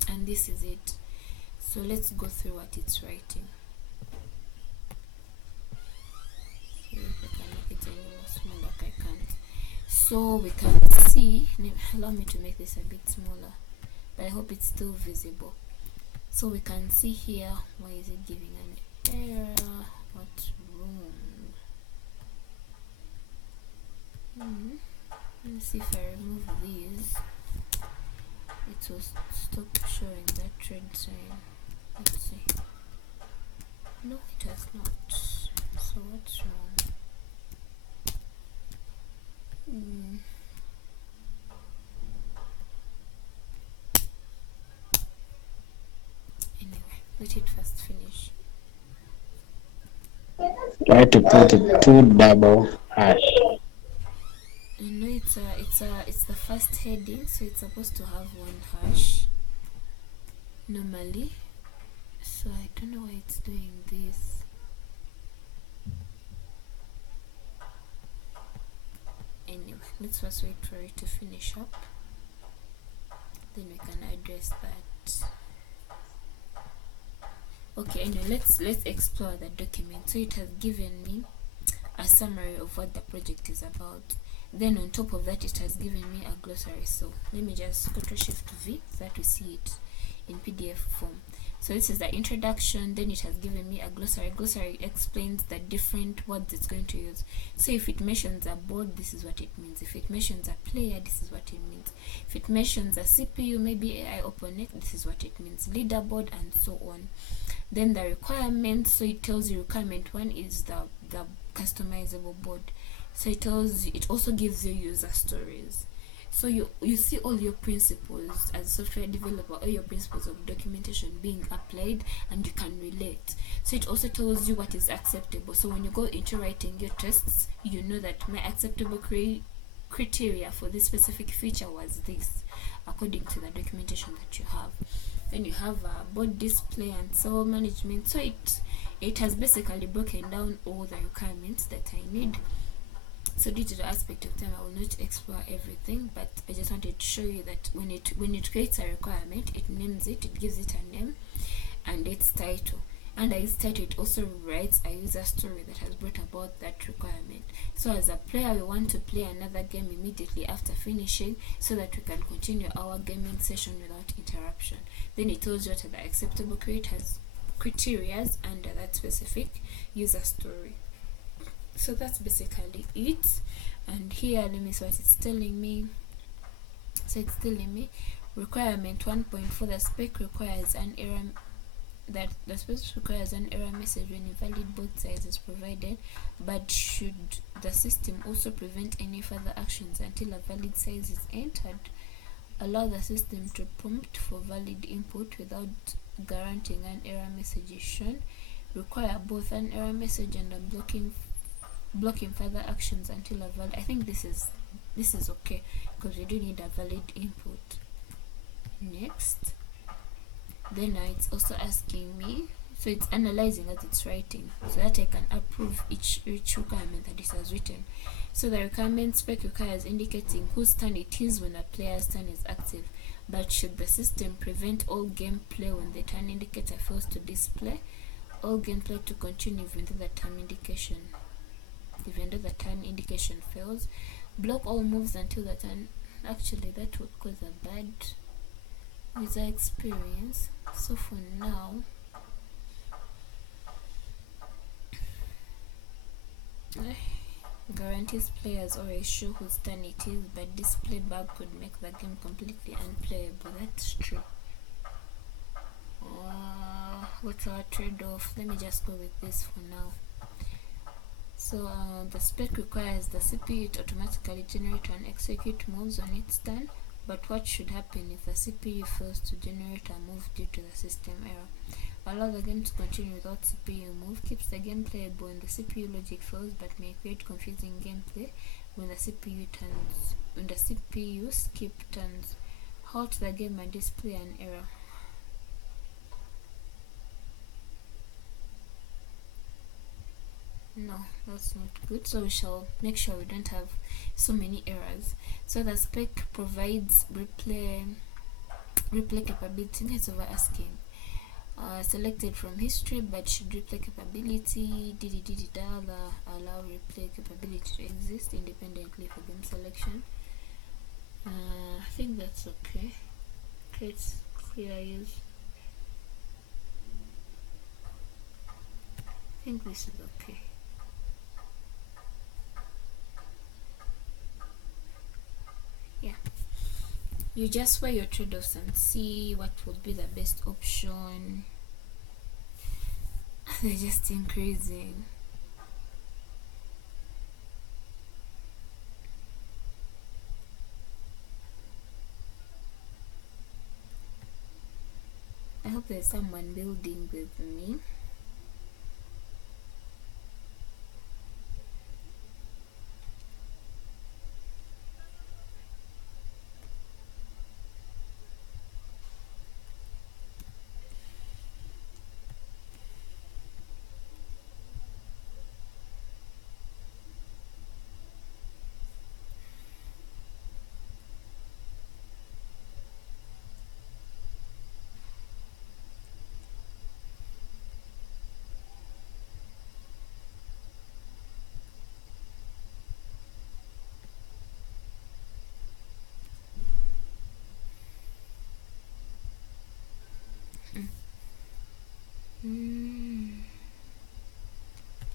and this is it. So let's go through what it's writing. See if I can make it any more smaller. I can't. So we can see, allow me to make this a bit smaller, but I hope it's still visible. So we can see here, why is it giving an error? What's wrong? Let me see if I remove these. It will stop showing that trend sign. Let's see. No, it has not. So what's wrong? Anyway, let it first finish. Try to put it two double hash. No, it's the first heading, so it's supposed to have one hash normally. So I don't know why it's doing this. Anyway, let's first wait for it to finish up, then we can address that. Okay, anyway, let's explore the document. So it has given me a summary of what the project is about. Then on top of that, it has given me a glossary. So let me just Ctrl+Shift+V so that we see it in PDF form. So this is the introduction. Then it has given me a glossary. Glossary explains the different words it's going to use. So if it mentions a board, this is what it means. If it mentions a player, this is what it means. If it mentions a CPU, maybe AI opponent, this is what it means. Leaderboard, and so on. Then the requirements. So it tells you requirement 1 is the customizable board. So it also gives you user stories. So you see all your principles as a software developer, all your principles of documentation being applied, and you can relate. So it also tells you what is acceptable. So when you go into writing your tests, you know that my acceptable criteria for this specific feature was this, according to the documentation that you have. Then you have board display and cell management. So it has basically broken down all the requirements that I need. So due to the aspect of time, I will not explore everything, but I just wanted to show you that when it creates a requirement, it names it, it gives it a name and its title. Under its title, it also writes a user story that has brought about that requirement. So as a player, we want to play another game immediately after finishing so that we can continue our gaming session without interruption. Then it tells you what are the acceptable criteria under that specific user story. So that's basically it. And here, let me see what it's telling me. So it's telling me requirement 1.4, the spec requires an error message when invalid both sides is provided, but should the system also prevent any further actions until a valid size is entered, allow the system to prompt for valid input without guaranteeing an error message is shown, require both an error message and a blocking further actions until a valid. I think this is okay because we do need a valid input. Next, then it's also asking me, so it's analyzing as it's writing so that I can approve each requirement that it has written. So the requirement spec requires indicating whose turn it is when a player's turn is active, but should the system prevent all gameplay when the turn indicator fails to display, all gameplay to continue even though the turn indication fails, block all moves until the turn. Actually, that would cause a bad user experience. So for now, guarantees players or a show whose turn it is, but display bug could make the game completely unplayable. That's true. What's our trade-off? Let me just go with this for now. So the spec requires the CPU to automatically generate and execute moves on its turn, but what should happen if the CPU fails to generate a move due to the system error? Allow the game to continue without CPU move, keeps the game playable when the CPU logic fails, but may create confusing gameplay when the CPU skip turns, halt the game and display an error. No, that's not good. So we shall make sure we don't have so many errors. So the spec provides replay capability. That's over asking. Selected from history, but should replay capability allow replay capability to exist independently for game selection. I think that's okay. Creates clear use. I think this is okay. Yeah, you just weigh your trade-offs and see what would be the best option. They're just increasing. I hope there's someone building with me.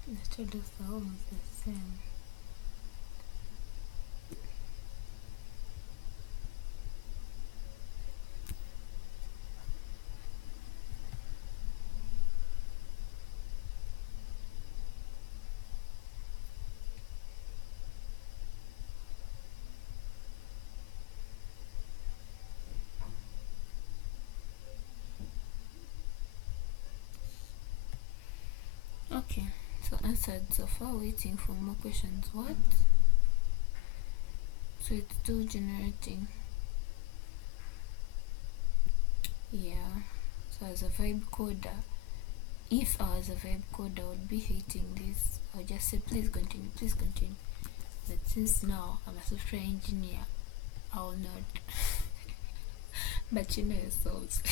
The trade-offs are almost the same. Okay, so answered so far, waiting for more questions. What? So it's still generating. Yeah, so as a vibe coder, if I was a vibe coder, I would be hating this. I'll just say please continue, please continue. But since now I'm a software engineer, I will not. But you know yourselves.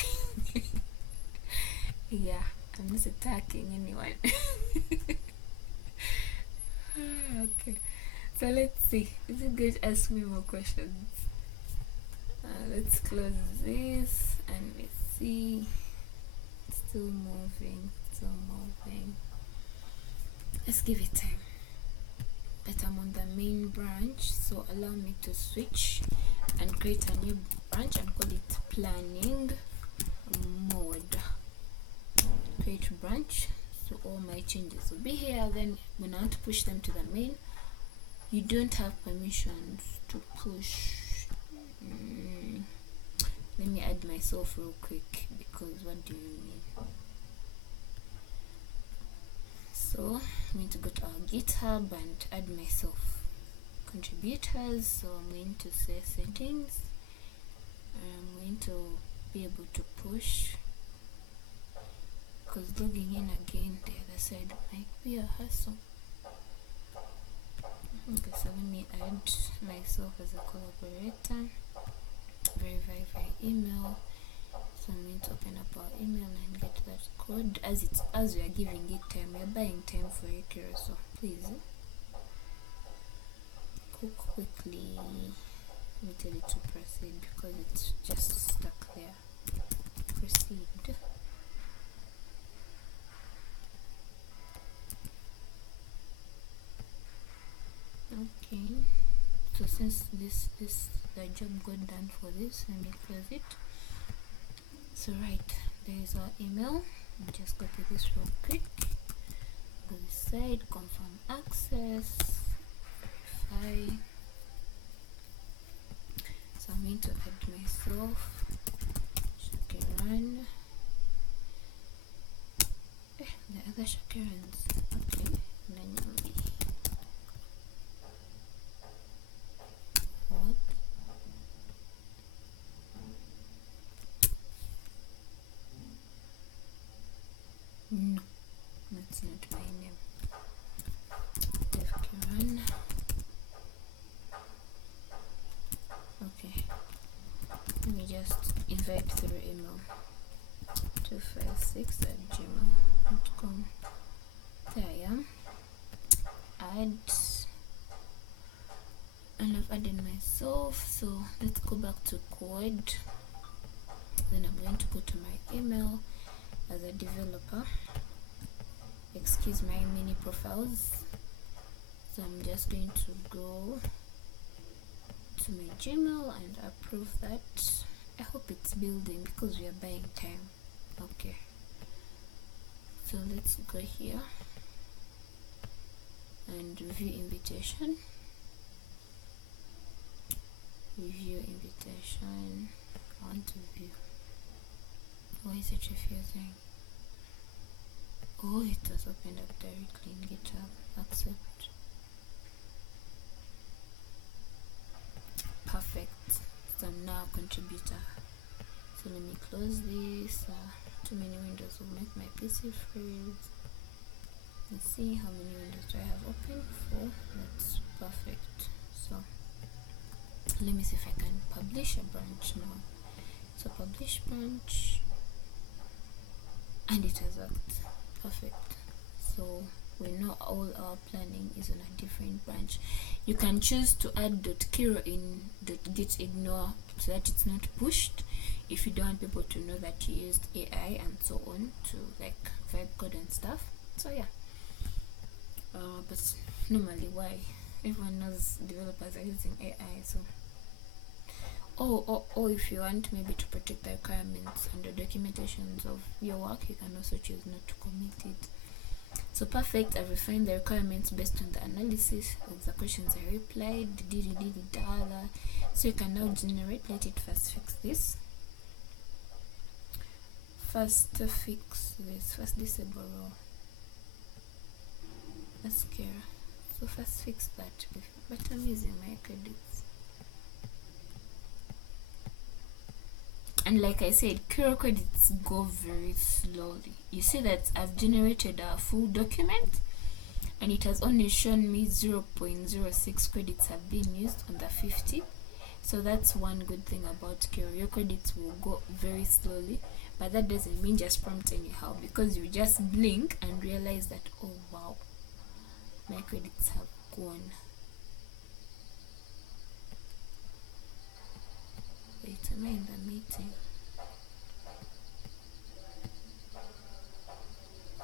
Yeah, I'm not attacking anyone. Okay, so let's see. Is it going to ask me more questions? Let's close this and let's see. Still moving. Let's give it time. But I'm on the main branch, so allow me to switch and create a new branch and call it planning mode. Create branch, so all my changes will be here. Then when I want to push them to the main, you don't have permissions to push. Let me add myself real quick, because what do you mean? So I'm going to go to our GitHub and add myself contributors. So I'm going to say settings. I'm going to be able to push, because logging in again the other side might be a hassle. Okay, so let me add myself as a collaborator. Verify by email. So I'm going to open up our email and get that code. As we are giving it time, we are buying time for you, Kiro, so please cook quickly. Let me tell it to proceed because it's just stuck there. Proceed. Okay, so since the job got done for this, let me close it. So right, there is our email. I'll just copy this real quick. Go this side, confirm access, verify. So I'm going to add myself. Shakiran. The other Shakirans. Okay, Nanyambi. What? No, that's not my name. Devkiran. Okay, let me just invite through email. 256@gmail.com. There I am. Add, and I've added myself. So let's go back to code. Then I'm going to go to my email as a developer. Excuse my mini profiles. So I'm just going to go to my Gmail and approve that. I hope it's building because we are buying time. Okay, so let's go here and view invitation. Review invitation. I want to view. Why is it refusing? Oh, it has opened up directly in GitHub. Accept. Perfect. So I'm now a contributor. So let me close this. Too many windows will make my PC freeze. Let's see how many windows do I have open. 4. That's perfect. So let me see if I can publish a branch now. So publish branch, and it has worked. Perfect. So we know all our planning is on a different branch. You can choose to add .kiro in .gitignore so that it's not pushed if you don't want people to know that you used AI and so on to like vibe code and stuff. So yeah, but normally why everyone knows developers are using AI. So or if you want maybe to protect the requirements and the documentations of your work, you can also choose not to commit it. So perfect. I've refined the requirements based on the analysis of the questions I replied. So you can now generate. Let it first fix this. First disable row. That's scary. So first fix that. But I'm using my credits. And like I said, Kiro credits go very slowly. You see that I've generated a full document, and it has only shown me 0.06 credits have been used on the 50. So that's one good thing about Kiro. Your credits will go very slowly, but that doesn't mean just prompt anyhow, because you just blink and realize that, oh wow, my credits have gone. Wait, am I in the meeting?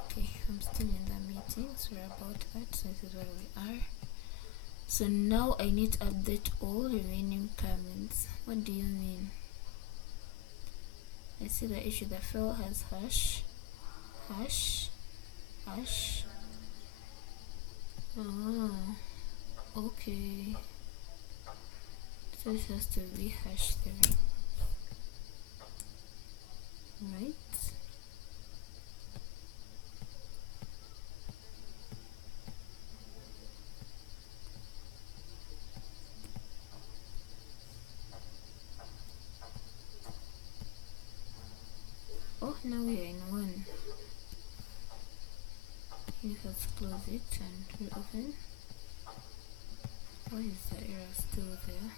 Okay, I'm still in the meeting. Sorry about that. So this is where we are. So now I need to update all remaining requirements. What do you mean? I see the issue. The file has hash. Oh, okay. So this has to be #3, right? Oh, now we are in 1. Let's close it and reopen. Why is the error still there?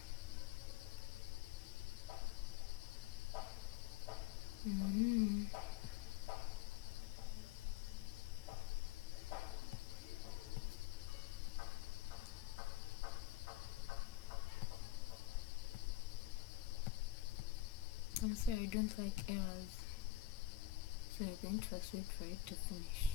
I'm sorry, I don't like errors. So I'm going to first wait for it to finish.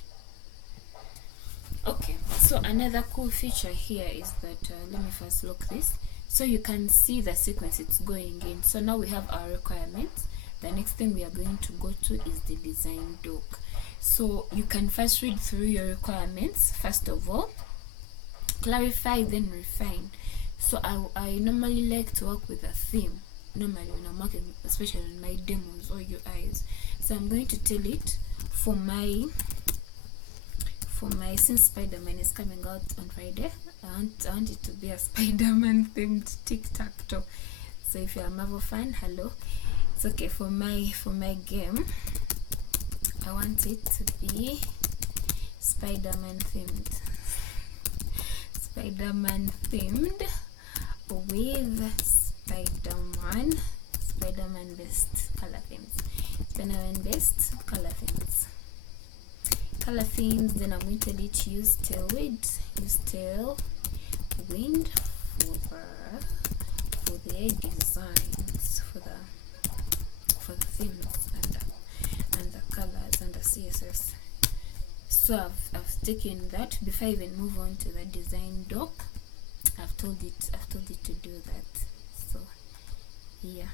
Okay, so another cool feature here is that, let me first lock this. So you can see the sequence it's going in. So now we have our requirements. The next thing we are going to go to is the design doc. So you can first read through your requirements, first of all, clarify, then refine. So I normally like to work with a theme, normally when I'm working, especially in my demos or UIs. So I'm going to tell it for my since Spider-Man is coming out on Friday, I want it to be a Spider-Man themed Tic-Tac-Toe. So if you're a Marvel fan, hello. It's okay. For my game, I want it to be Spider-Man themed with Spider-Man based color themes. Then I'm going to tell it to use tailwind for the designs, for the themes and the colors and the CSS. So I've taken that. Before I even move on to the design doc, I've told it to do that. So yeah,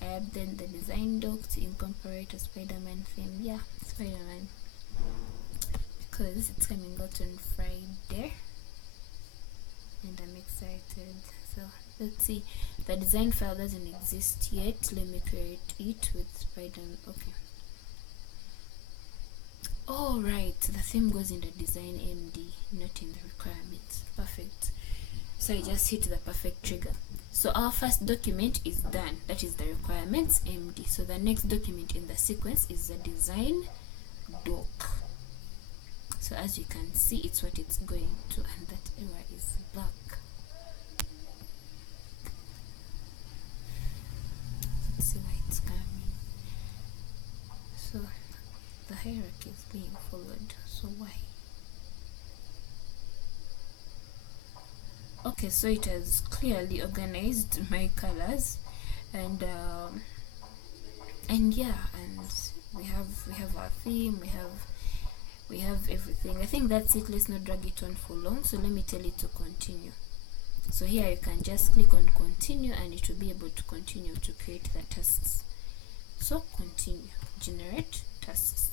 I have then the design doc to incorporate a Spider-Man theme. Yeah, Spider-Man, because it's coming out on Friday and I'm excited. So let's see. The design file doesn't exist yet. Let me create it with Spider-Man. Okay. All right, the theme goes in the design MD, not in the requirements. Perfect. So I just hit the perfect trigger. So our first document is done. That is the requirements MD. So the next document in the sequence is the design doc. So as you can see, it's what it's going to, and that error is back. Let's see why it's coming. So the hierarchy is being followed. So why? Okay, so it has clearly organized my colors, and yeah, and we have our theme, we have everything. I think that's it. Let's not drag it on for long. So let me tell it to continue. So here you can just click on continue and it will be able to continue to create the tasks. So continue, generate tasks,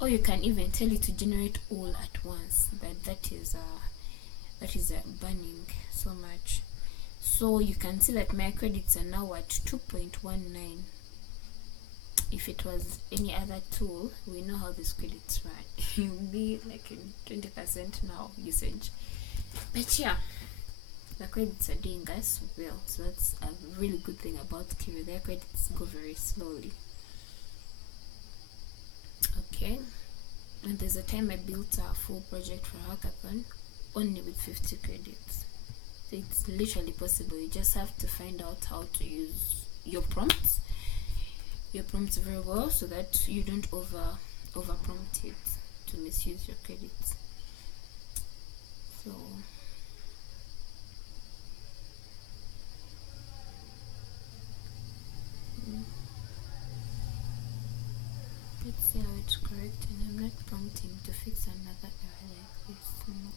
or you can even tell it to generate all at once, but that is burning so much. So you can see that my credits are now at 2.19. If it was any other tool, we know how these credits run. It would be like 20% now usage. But yeah, the credits are doing us well. So that's a really good thing about Kiro. Their credits go very slowly. Okay. And there's there's a time I built a full project for hackathon only with 50 credits. So it's literally possible. You just have to find out how to use your prompts very well, so that you don't over prompt it to misuse your credits. So let's see how it's correct, and I'm not prompting to fix another error like this. No.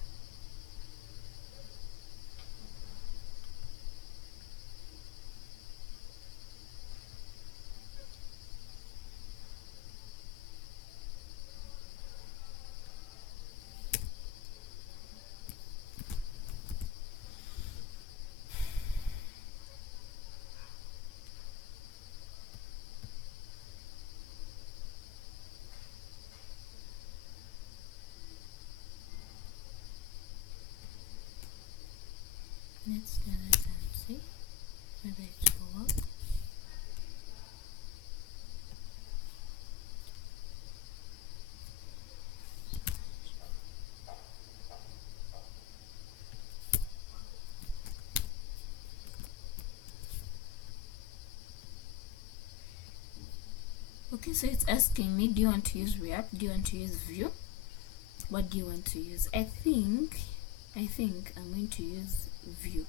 Let's do this and see whether it will work. Okay, so it's asking me, do you want to use React? Do you want to use Vue? What do you want to use? I think I'm going to use Vue,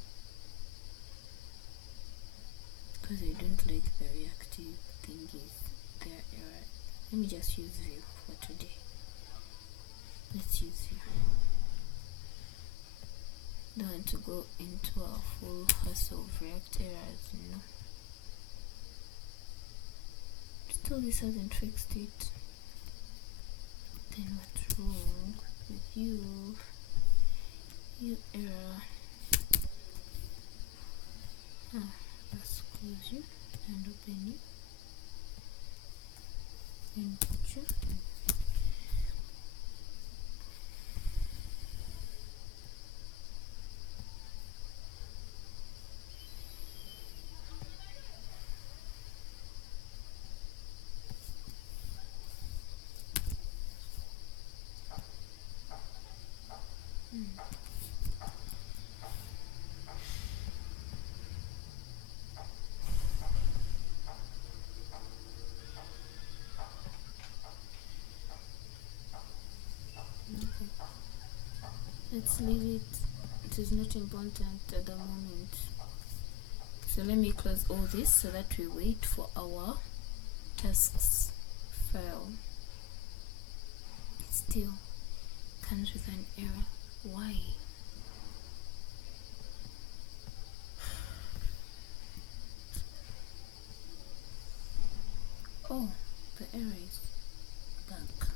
because I don't like the reactive thingies. They're error. Let me just use Vue for today. Let's use Vue. Don't want to go into a full hassle of React errors, you know. Still, this hasn't fixed it. Then what's wrong with you? You error. Let's close you and open you. And put you. Let's leave it. It is not important at the moment. So let me close all this so that we wait for our tasks file. It still comes with an error. Why? Oh, the error is back.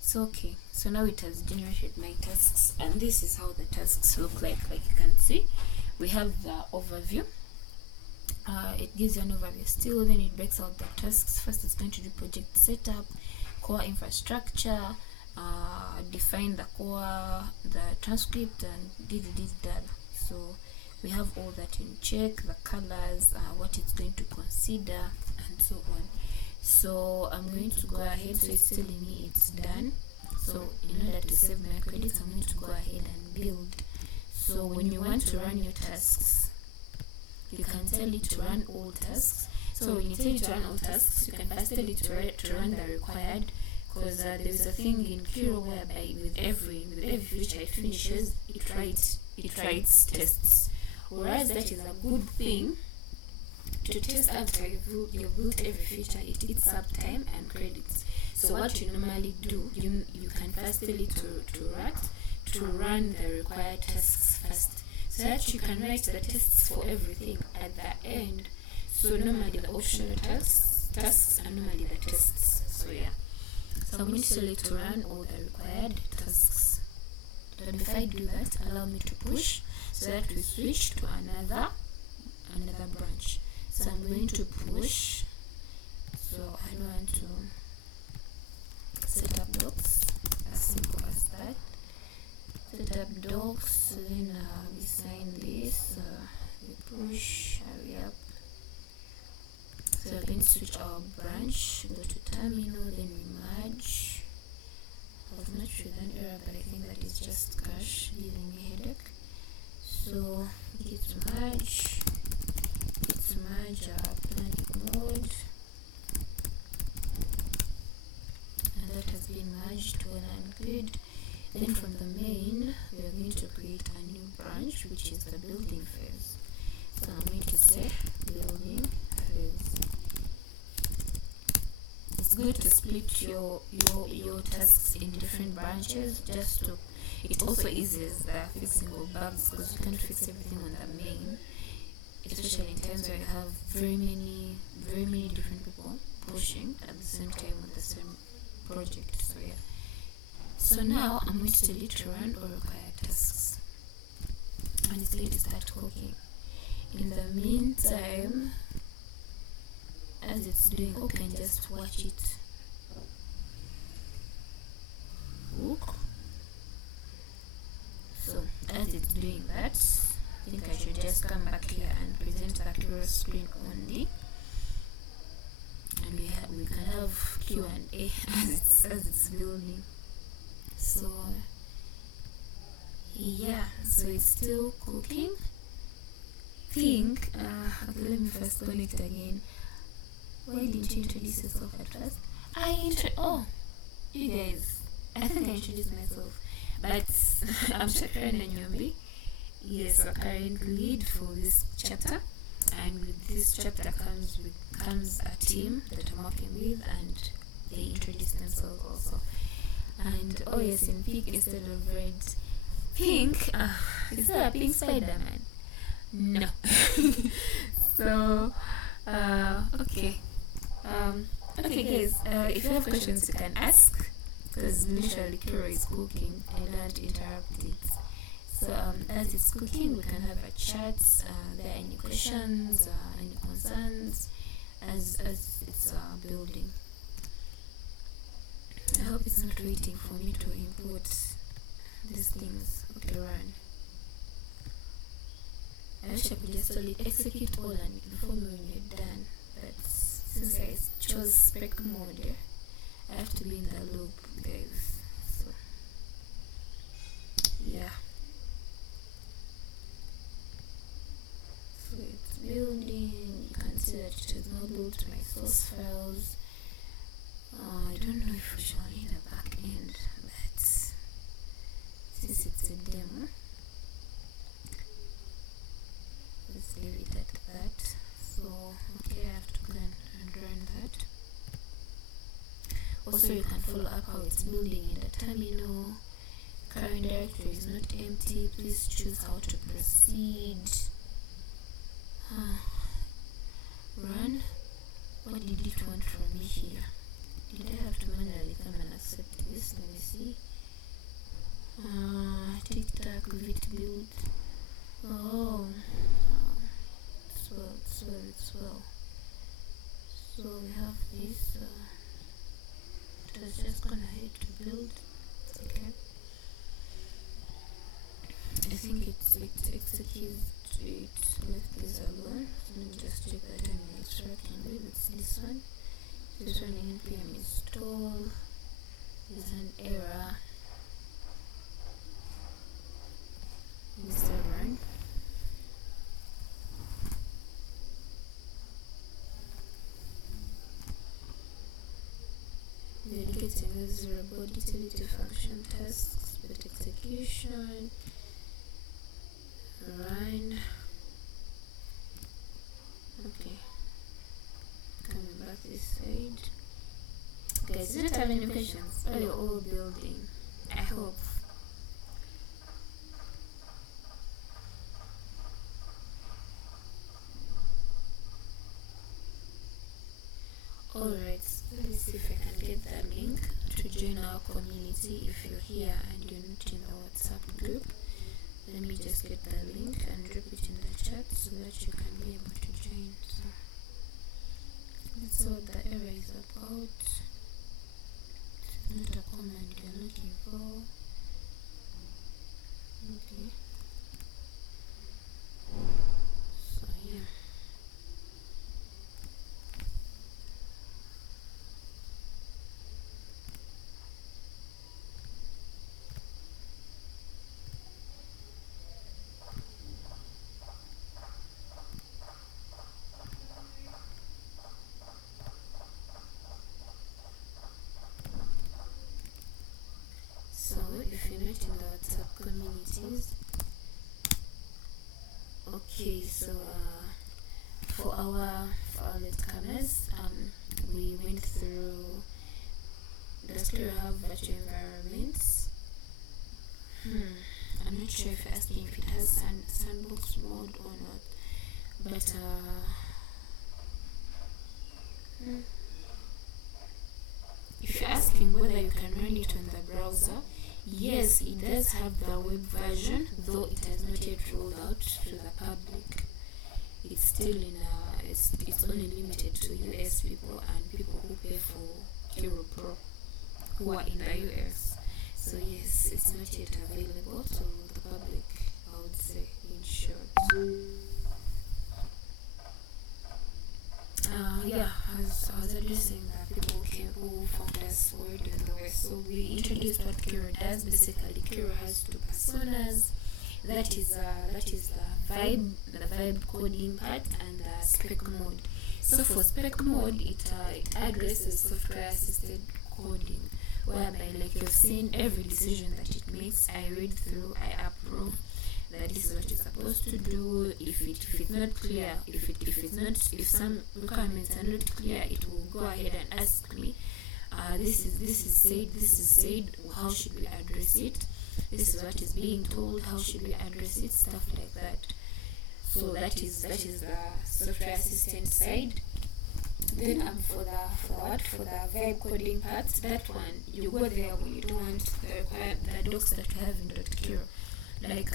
So okay, so now it has generated my tasks, and this is how the tasks look like you can see. We have the overview. It gives you an overview still, then it breaks out the tasks. First it's going to do project setup, core infrastructure, define the core, the transcript, and did. So we have all that in check, the colors, what it's going to consider, and so on. So I'm going to go ahead, so it's telling me it's done. So in order to save my credits, I'm going to go ahead and build. So when you want to run your tasks, you can tell it to run all tasks. So when you tell it to run all tasks, you can first tell it to run the required, because there's a thing in Kiro whereby with every feature it finishes, it writes tests. Whereas that is a good thing to test after you've built every feature. It eats up time and credits. So what you normally do, you can first tell it to run the required tasks first, so that you can write the tests for everything at the end. So normally the optional tasks are normally the tests. So yeah. So I'm going to tell it to run all the required tasks. But if I do that, allow me to push so that we switch to another branch. So I'm going to push. So I don't want to set up docs, as simple as that. Set up docs, then we sign this, we push, hurry up. So we're going to switch our branch, go to terminal, then we merge. I was not sure an error, but I think that is just cache giving me a headache. So git merge our planning mode, and that has been merged well and good. Then from the main, we are going to create a new branch, which is the building phase. So I'm going to say building phase. It's good to split your tasks in different branches, just to, it also eases the fixing of bugs, because you can't fix everything on the main, especially in times where you have very many different people pushing at the same time on the same project. So yeah. So now I'm going to tell it to run or require tasks, and it's going to start cooking. In the meantime, as it's doing, you can just watch it cook. So as it's doing that, I think I should just come back here and present the Kiro screen only, and we can have Q&A as it's building. So yeah, so it's still cooking. Okay, let me first connect again. Why didn't you introduce yourself at first? You guys, I think I introduced myself, but I'm Shakarana Nyombi. Yes, a current lead for this chapter, and with this chapter comes a team that I'm working with, and they introduce themselves also. And oh yes, in pink instead of red. Pink? Is there a pink Spider-Man? No. So, okay. Okay guys, if you have questions you can ask, because literally Kiro is cooking. I don't interrupt it. So as it's cooking, we can have a chat. There are any questions, any concerns, as it's building. I hope it's not waiting for me to import these things. Okay, run. I wish I could just totally execute all and inform me when you're done, but since I chose spec mode, I have to be in the loop, guys. So yeah. So it's building. You can see that it has now built my source files. I don't know if we shall need a back end, but since it's a demo, let's leave it at that. So okay, I have to go and run that. Also, you can follow up how it's building in the terminal. Current directory is not empty. Please choose how to proceed. Run. What did it want from me here? Did I have to manually come and accept this? Let me see. Tic-Tac Vit build. Oh, it's well. So we have this. It was just gonna hit to build. Okay. I think it executes it. Left this alone. Let me just check that I'm extracting. Maybe it's this one. This running npm install is an error. Is that right? We're getting this robot utility function tasks with execution. Run. Okay. Coming back this side. Guys, you don't have any questions? Oh, you're all building. I hope. Alright, let me see if I can get the link to join our community. If you're here and you're not in the WhatsApp group, let me just get the link and drop it in the chat so that you can be able to join. So that's what the error is about. It's not a command you're looking for. Okay. So yeah. at your environment. I'm not sure if you're asking if it has sandbox mode or not, but if you're asking whether you can run it on the browser, yes, it does have the web version, though it has not yet rolled out to the public. It's still in it's only limited to US people and people who pay for Kiro Pro, who are in the US. So yes, it's not yet available to the public, I would say, in short. As I was addressing the people who found us already on the West. So we introduced what Kiro does. Basically, Kiro has two personas. That is the vibe coding part and the spec mode. So for spec mode, it addresses software assisted coding, whereby like you've seen every decision that it makes, I read through, I approve that this is what it's supposed to do. If it's not clear, if some requirements are not clear, it will go ahead and ask me, this is said, how should we address it? This is what is being told, how should we address it? Stuff like that. So that is the software assistant side. Then for the vibe coding part, that one you go there when you don't want the docs that you have in .Kiro. Like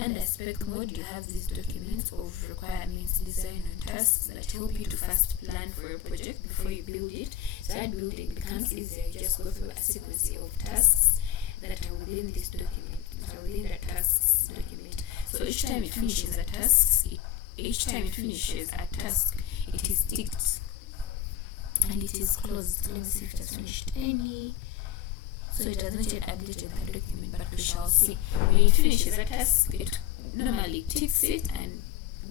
under spec mode, you have these documents of requirements, design, and tasks that help you to first plan for a project before you build it. So that building becomes easier. You just go through a sequence of tasks that are within this document, that are within the tasks document. So each time it finishes a task, it is ticked and it is closed. Let's see if it has finished any. So it has not yet updated the document, but we shall see. When it finishes a task, it normally ticks it and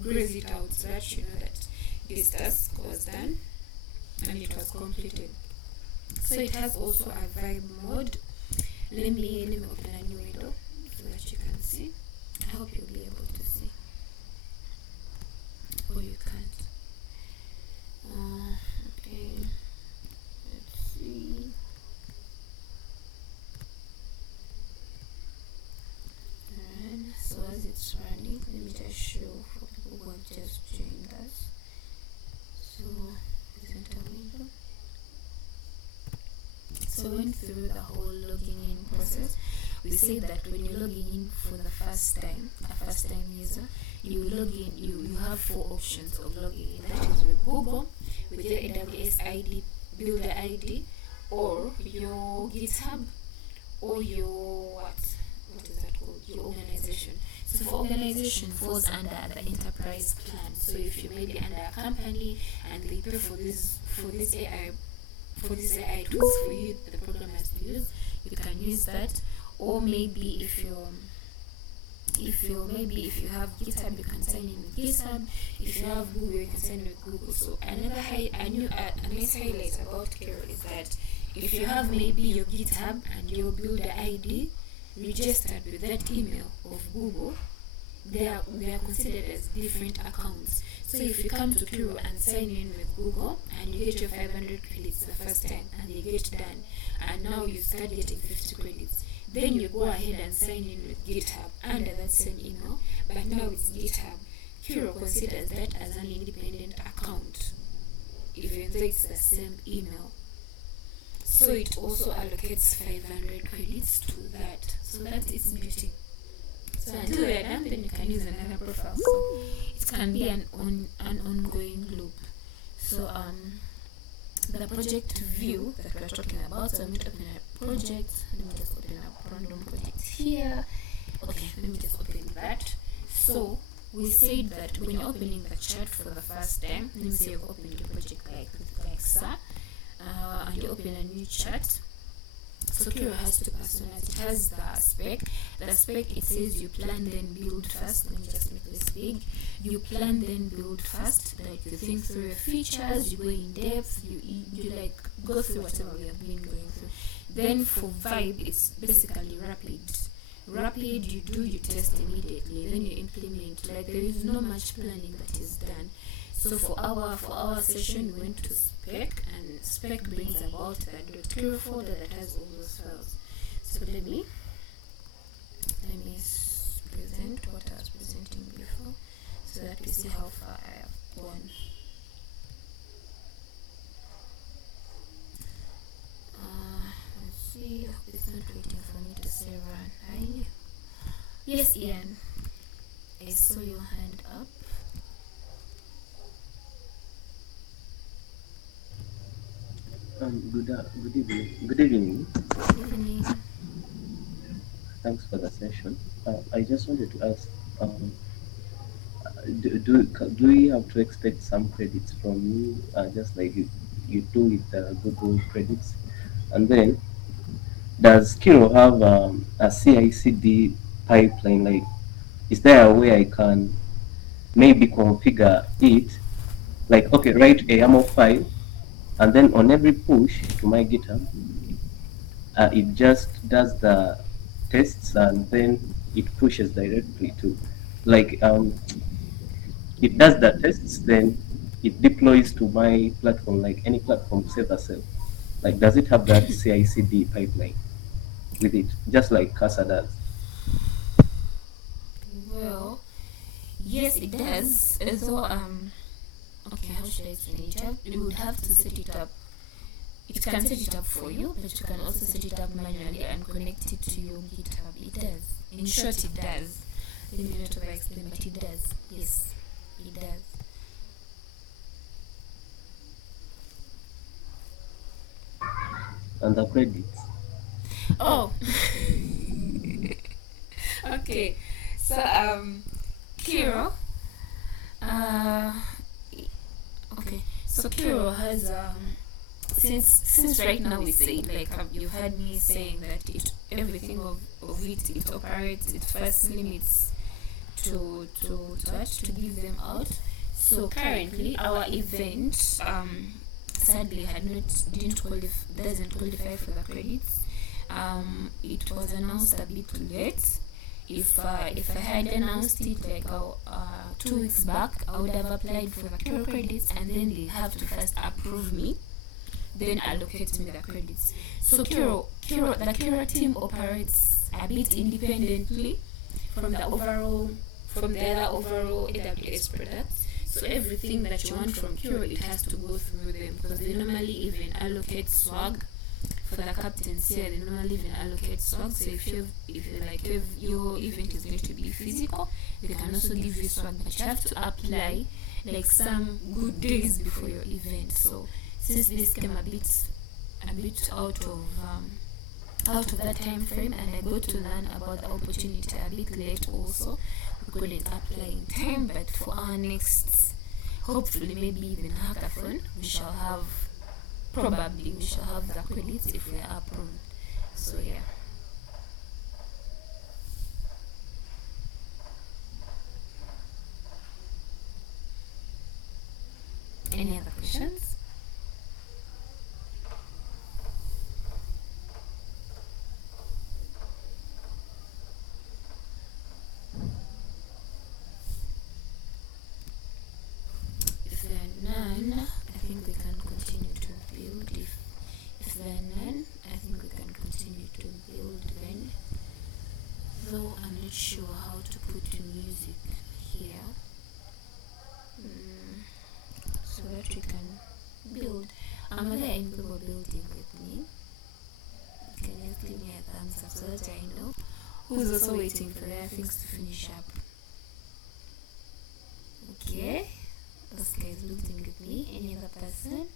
grays it out so that you know that this task was done and it was completed. So it has also a vibe mode. Let me open a new window so that you can see. I hope you'll be able to see. Or you can't. Okay. Let's see. And so as it's running, let me just show for people who have just joined us. So isn't a window. So we went through the whole logging in process. We said that when you're logging in for the first time, a first time user, you log in, you have 4 options of logging in. That is with Google, with your AWS ID, Builder ID, or your GitHub, or your what is that called? Your organization. So for organization falls under the enterprise plan. So if you may be under a company and they pay for this AI tools for you, the programmers to use, you can use that. Or maybe if you have GitHub, you can sign in with GitHub. If you have Google, you can sign in with Google. So a nice highlight about Kiro is that if you have maybe your GitHub and your Builder ID registered with that email of Google, they are considered as different accounts. So if you come to Kiro and sign in with Google and you get your 500 credits the first time and they get done, and now you start getting 50 credits, then you go ahead and sign in with GitHub under that same email, but now it's GitHub. Kiro considers that as an independent account, even though it's the same email. So it also allocates 500 credits to that. So that's its beauty. So until you're done, then you can use another profile. So it can be an ongoing loop. So the project view that we're talking about. So I'm going to open a project. Let me just open a random project here. Okay, let me just open that. So we said that when you're opening the chat for the first time, let me say you've opened a project like SAR, and you open a new chat. So Kiro has 2 personas. It has the spec. The spec, it says you plan then build first. Let me just make this big. You plan then build first. Like you think through your features, you go in depth, you like go through whatever we have been going through. Then for vibe, it's basically rapid, you test immediately, then you implement. Like there is no much planning that is done. So for our session, we went to spec, and Spec brings about that .Kiro folder that has all those files. So let me present what I was presenting before, so that we see how far I have gone. Let's see. It's not waiting for me to say run. Yes, Ian. I saw your hand up. Good evening. Good evening. Good evening. Thanks for the session. I just wanted to ask, do we have to expect some credits from you, just like you do with the Google credits? And then, does Kiro have a CI/CD pipeline? Like, is there a way I can maybe configure it? Like, okay, write a YAML file, and then on every push to my GitHub, it just does the tests, and then it pushes directly to, like, it does the tests, then it deploys to my platform, like any platform, save as self. Like, does it have that CI/CD pipeline with it, just like Casa does? Well, yes, it does. So okay, how should I explain it? You would have to set it up. It can set it up for you, but you can also set it up manually and connect it to your GitHub. It does. In short, it does. Let me not over explain, but it does. Yes, it does. And the credits? Oh. Okay. So Kiro. Okay. So Kiro has since right now we say, like, you've heard me saying that everything of it operates, it first limits to give them out. So currently our event sadly doesn't qualify for the credits. It was announced a bit late. If I had announced it like 2 weeks back, I would have applied for the Kiro credits, and then they have to first approve me, then allocate me the credits. So the Kiro team operates a bit independently from the other overall AWS products. So everything that you want from Kiro, it has to go through them, because they normally even allocate swag for the captains here. They normally even allocate swag. So if your event is going to be physical, they can also give you swag, but you have to apply like some good days before your event. So since this came a bit out of that time frame, and I got to learn about the opportunity a bit late also, we couldn't apply in time. But for our next, hopefully maybe even hackathon, we shall have the credits if we are approved. So yeah. Any other questions? If there are none, I think we can continue to build. If there are none, I think we can continue to build then. Though I'm not sure how to put music here, so that we can build. Are there any people building with me? Can you just give me a thumbs up so that I know who's also waiting for their things to finish up? Okay, Oscar is building with me. Any other person?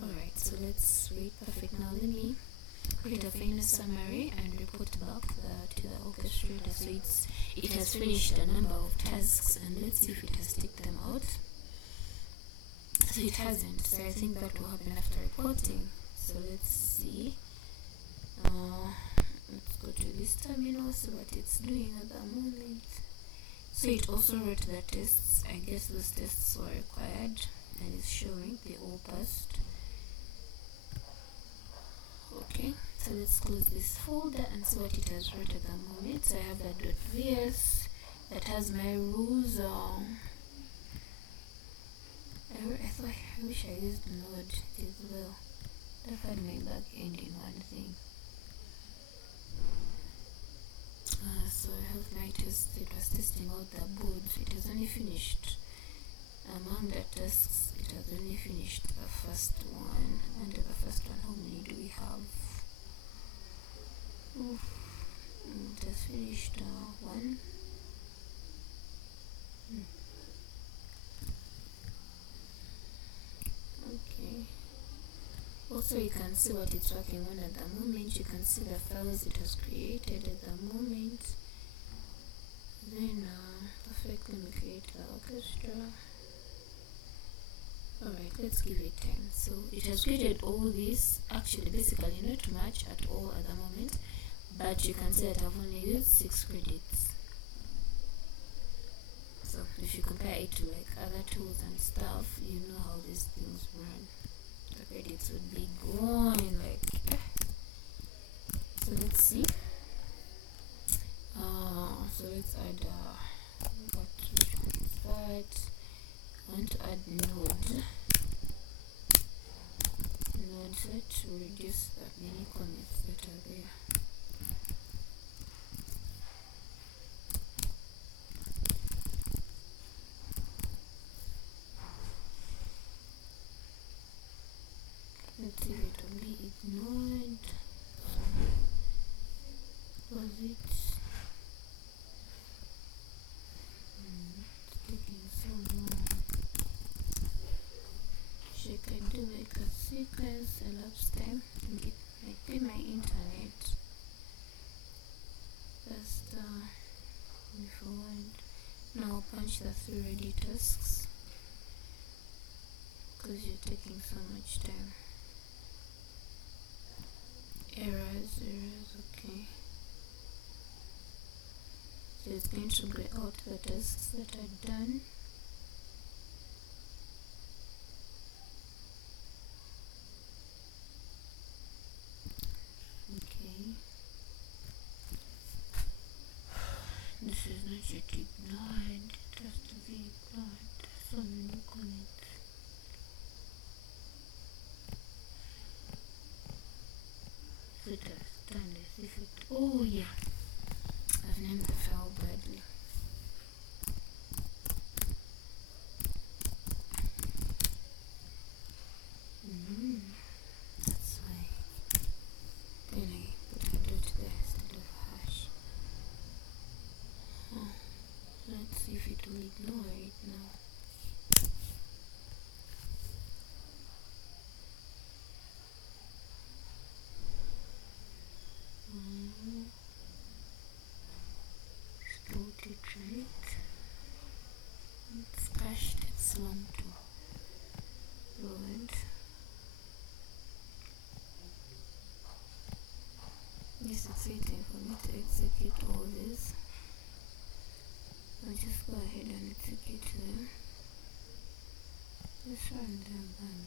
Alright, so let's wait. Perfect. Now let me create a final summary and report back to the orchestrator. So it has finished a number of tasks, and let's see if it has ticked them out. So it hasn't, so I think that will happen after reporting. So let's see. Let's go to this terminal, see what it's doing at the moment. So it also wrote the tests. I guess those tests were required, and it's showing they all passed. Okay, so let's close this folder and see what it has wrote at the moment. So I have that .vs that has my rules. I wish I used Node as well. I've had my back end in one thing. So I have my test. It was testing out the boards. It has only finished among the tasks. It has only finished the first one. Under the first one, how many do we have? It has finished one. Okay. Also, you can see what it's working on at the moment. You can see the files it has created at the moment. Then, perfect. Let me create the orchestra. Alright, let's give it time. So, it has created all this. Actually, basically, not much at all at the moment. But you can see that I've only used 6 credits. So, if you compare it to like other tools and stuff, you know how these things run. The credits would be gone in like so let's see. So let's add which one is that? I want to add node set to reduce the many comments that are there. Let's see if it will be ignored. Was it? It's taking so long. Should I do like a sequence elapsed time? It might be my internet. Just move forward. Now punch the 3 ready tasks because you're taking so much time. Errors, okay. So it's going to grey out the tasks that are done. Okay. This is not yet ignored. It has to be ignored. So many comments. It has done as if it. Oh yeah. I've named the file badly. That's why. Then I put a dot there instead of hash. Let's see if it will ignore it now. Spelled it right. It's cached. It's long to load. Yes, it's waiting for me to execute all this. I'll just go ahead and execute them. Just run them by me.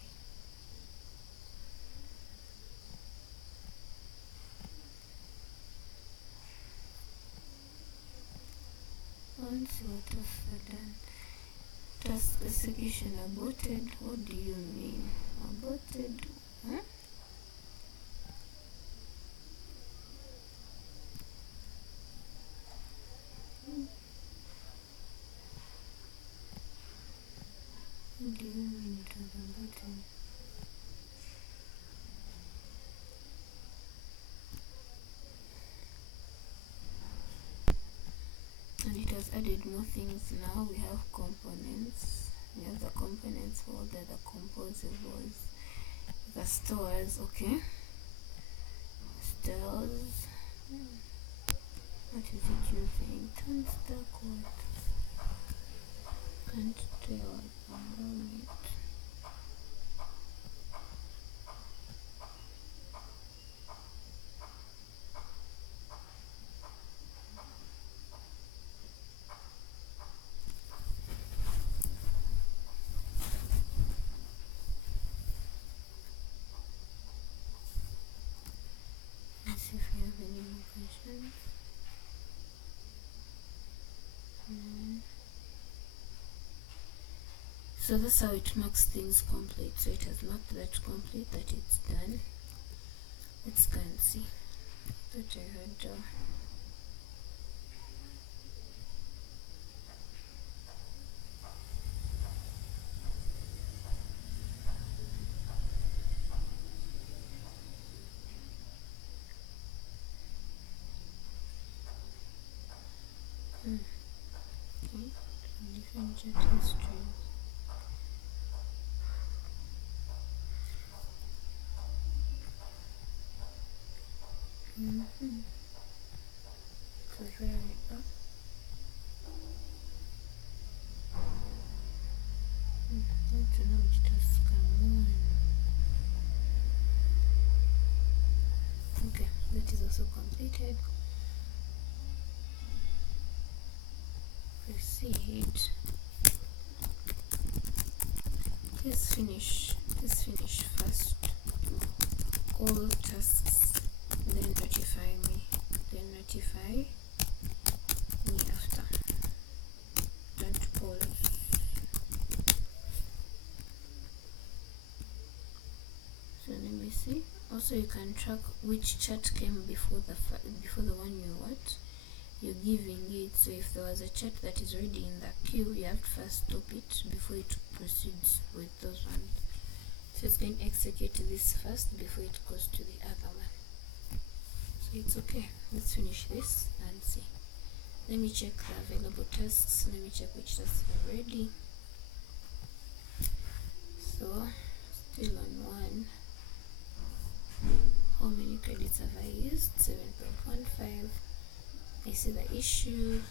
Once what else are done? Task execution aborted. What do you mean? Aborted? Huh? What do you mean it was aborted? And it has added more things now. We have components. We have the components folder, the composables, the stores, okay? Stores. What is it using? Turn stack what? Can't tell at the moment. Let's see if we have any more questions. So that's how it marks things complete. So it has marked that complete, that it's done. Let's go and see that I had okay, different chat histories. So here we go. I don't know which task I'm on. Okay, that is also completed. Proceed. Let's finish first. All tasks, then notify me. Then notify me after. Don't pause. So let me see. Also, you can track which chat came before the one you're giving it. So if there was a chat that is already in the queue, you have to first stop it before it proceeds with those ones. So it's going to execute this first before it goes to the other one. So it's okay. Let's finish this and see. Let me check the available tasks. Let me check which tasks are ready. So still on one. How many credits have I used? 7.15. I see the issue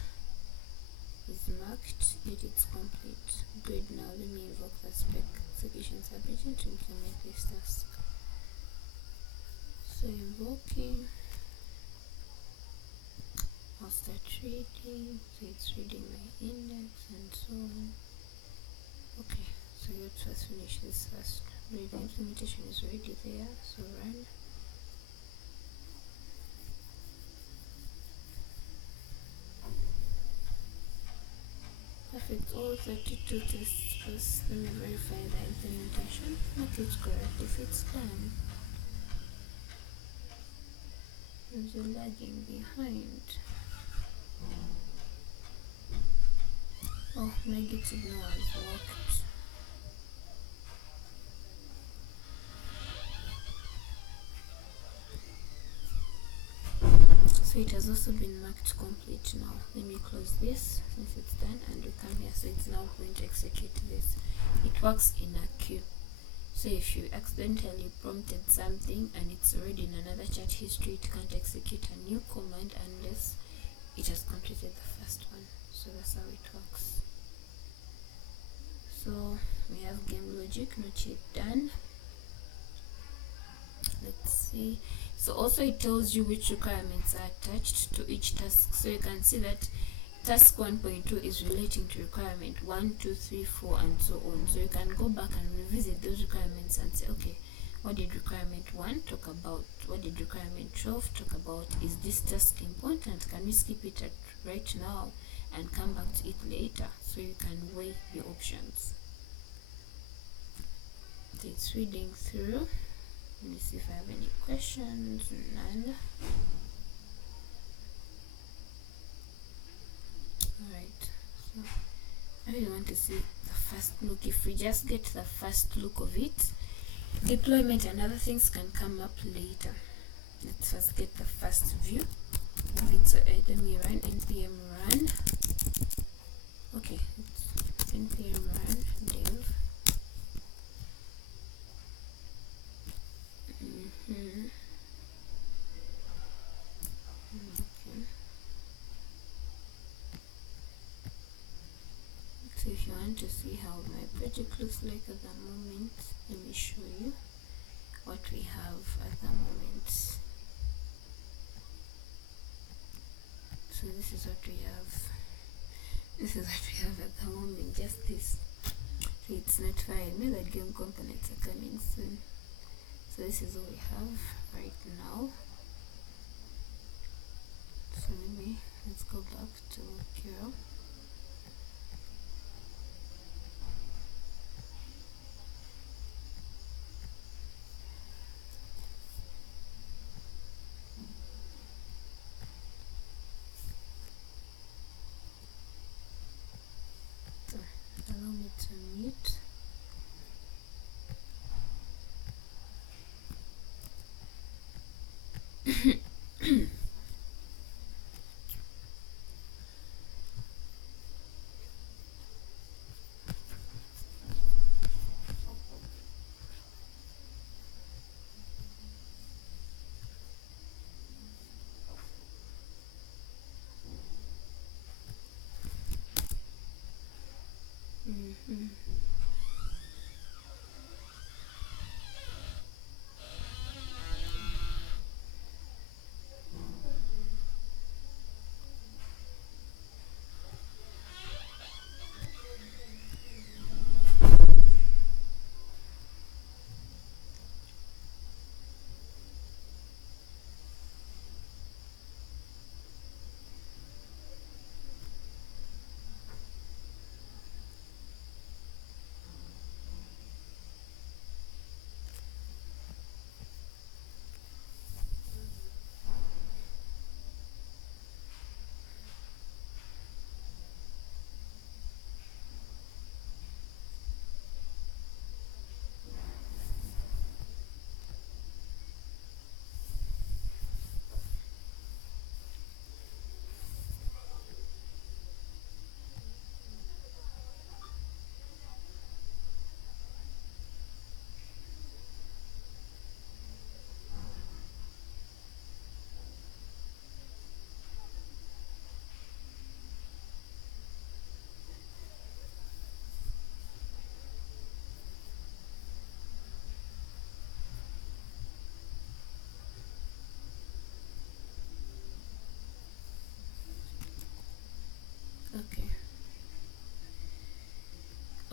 is marked, yet it's complete. Good. Now let me invoke the spec execution subagent to implement this task. So invoking, I'll start reading. So it's reading my index and so on. Okay, so let's first finish this first. The implementation is already there, so run. Perfect, all 32 tests first. Let me verify the implementation. Mark it correct if it's done. Because you're lagging behind. Oh, negative now has worked. So it has also been marked complete now. Let me close this since it's done and we come here. So it's now going to execute this. It works in a queue. So if you accidentally prompted something and it's already in another chat history, it can't execute a new command unless it has completed the first one. So that's how it works. So we have game logic not yet done. Let's see. So also it tells you which requirements are attached to each task. So you can see that task 1.2 is relating to requirement 1, 2, 3, 4 and so on. So you can go back and revisit those requirements and say, okay, what did requirement 1 talk about? What did requirement 12 talk about? Is this task important? Can we skip it at right now and come back to it later? So you can weigh the options. So it's reading through. Let me see if I have any questions. None. Alright, so I really want to see the first look. If we just get the first look of it, deployment and other things can come up later. Let's first get the first view of it. So let me run npm run. Okay, it's npm run dev. Okay. So if you want to see how my project looks like at the moment, let me show you what we have at the moment. So this is what we have. This is what we have at the moment, just this. So it's not fine. Maybe the game components are coming soon. So this is all we have right now. So let's go back to Kiro.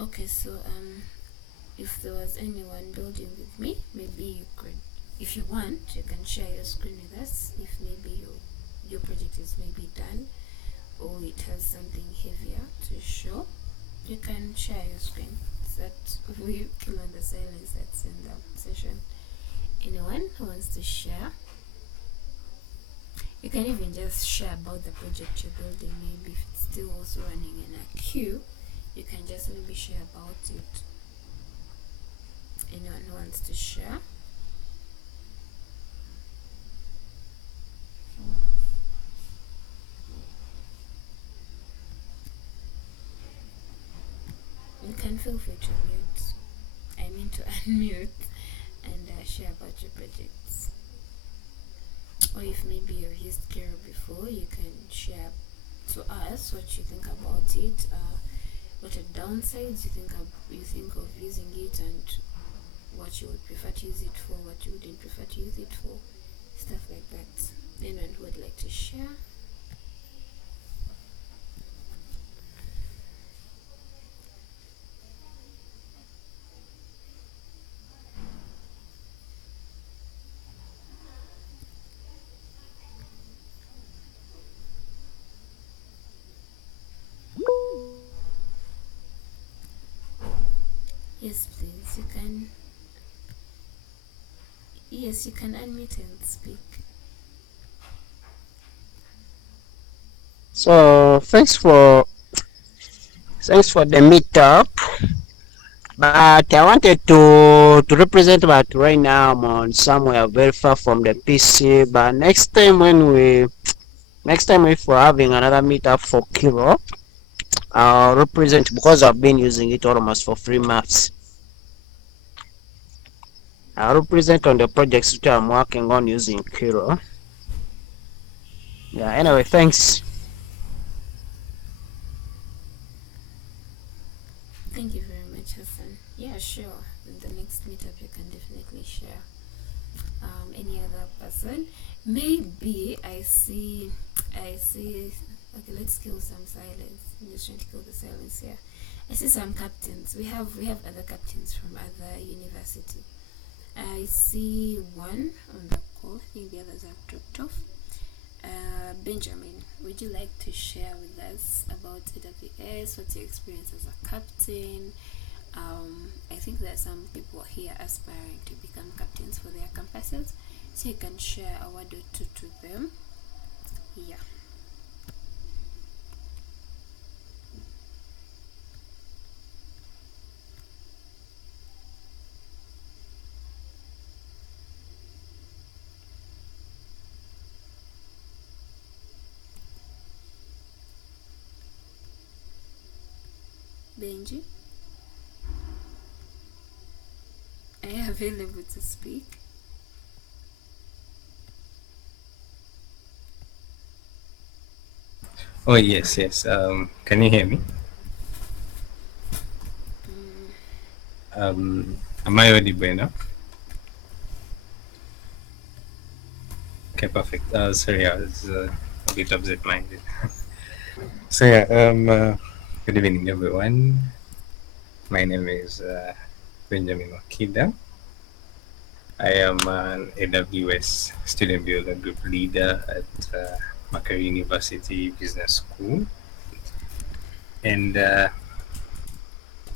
Okay, so if there was anyone building with me, maybe you could, if you want, you can share your screen with us. If maybe your project is maybe done, or it has something heavier to show, you can share your screen so that we kill on the silence that's in the session. Anyone who wants to share? You can even just share about the project you're building. Maybe if it's still also running in a queue, you can just maybe share about it. Anyone who wants to share? You can feel free to mute. I mean to unmute and share about your projects. Or if maybe you've used Kiro before, you can share to us what you think about it, what are downsides you think of using it, and what you would prefer to use it for, what you wouldn't prefer to use it for, stuff like that. Anyone who would like to share? Yes, please. You can. Yes, you can unmute and speak. So thanks for the meetup. But I wanted to represent, but right now I'm on somewhere very far from the PC. But next time if we're having another meetup for Kiro, I'll represent because I've been using it almost for 3 months. I'll represent on the projects which I'm working on using Kiro. Yeah, anyway, thanks. Thank you very much, Hassan. Yeah, sure. In the next meetup, you can definitely share. Any other person? Maybe I see. Okay, let's kill some silence. I'm just trying to kill the silence here. I see some captains. We have other captains from other university. I see one on the call. I think the others have dropped off. Benjamin, would you like to share with us about AWS? What's your experience as a captain? I think there are some people here aspiring to become captains for their campuses, so you can share a word or two to them. Yeah. Benji, are you available to speak? Oh yes. Can you hear me? Am I audible enough? Okay, perfect. Sorry, I was a bit absent-minded. So yeah, good evening, everyone. My name is Benjamin Wakida. I am an AWS Student Builder Group leader at Makerere University Business School, and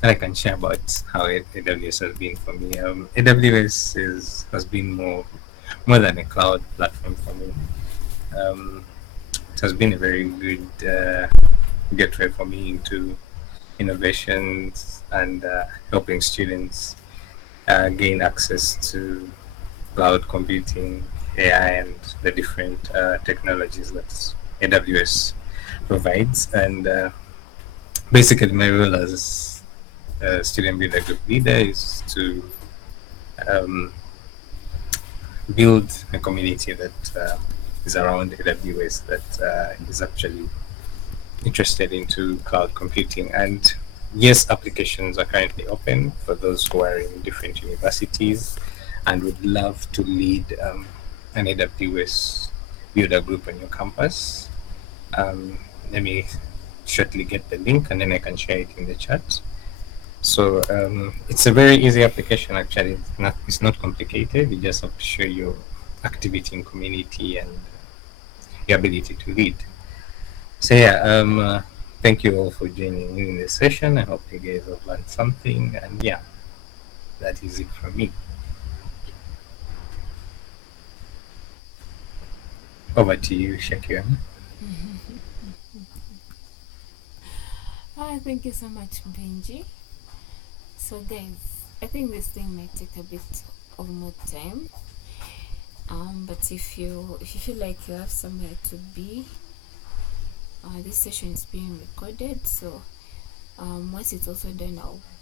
I can share about how AWS has been for me. AWS has been more than a cloud platform for me. It has been a very good gateway for me into innovations and helping students gain access to cloud computing, AI, and the different technologies that AWS provides. And basically, my role as a student builder group leader is to build a community that is around AWS that is actually interested into cloud computing. And yes, applications are currently open for those who are in different universities and would love to lead an AWS builder group on your campus. Let me shortly get the link and then I can share it in the chat. So it's a very easy application actually. It's not complicated. You just have to show your activity in community and your ability to lead. So yeah, thank you all for joining in this session. I hope you guys have learned something, and yeah, that is it from me. Over to you, Shakira. Thank you so much, Benji. So guys, I think this thing might take a bit of more time. But if you feel like you have somewhere to be, this session is being recorded. So once it's also done,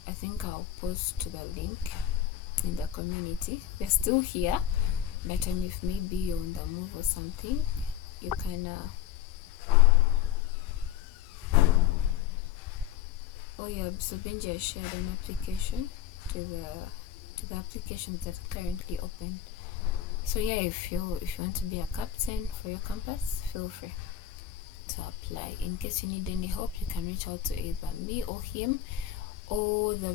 I think I'll post the link in the community. We're still here, but if maybe you're on the move or something, you can. Oh yeah, so Benji has shared an application to the applications that are currently open. So yeah, if you want to be a captain for your campus, feel free to apply. In case you need any help, you can reach out to either me or him or the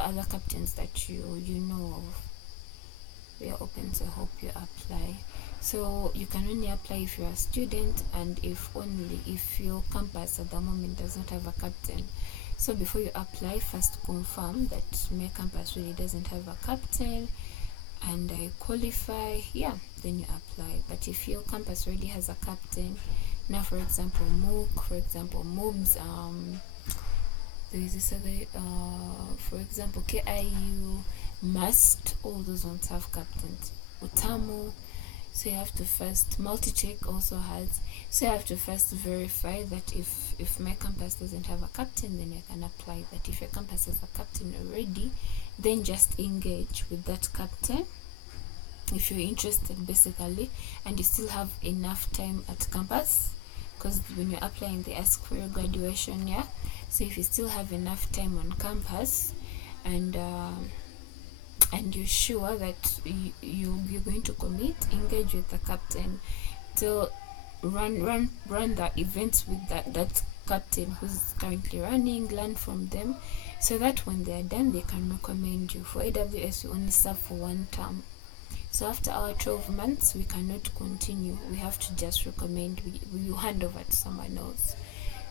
other captains that you know of. We are open to help you apply. So you can only apply if you're a student and if your campus at the moment does not have a captain. So before you apply, first confirm that my campus really doesn't have a captain and I qualify, yeah, then you apply. But if your campus already has a captain, now for example MOOC, for example MOOBs, there is this other, for example KIU, MUST, all those ones have captains. Utamu, so you have to first, Multicheck also has, so you have to first verify that if my campus doesn't have a captain, then you can apply. But if your campus has a captain already, then just engage with that captain if you're interested basically, and you still have enough time at campus, because when you're applying they ask for your graduation year. So if you still have enough time on campus and you're sure that you're going to commit, engage with the captain to run the events with that captain who's currently running, learn from them, so that when they're done they can recommend you. For AWS, you only serve for 1 term, so after our 12 months we cannot continue, we have to just recommend, we hand over to someone else.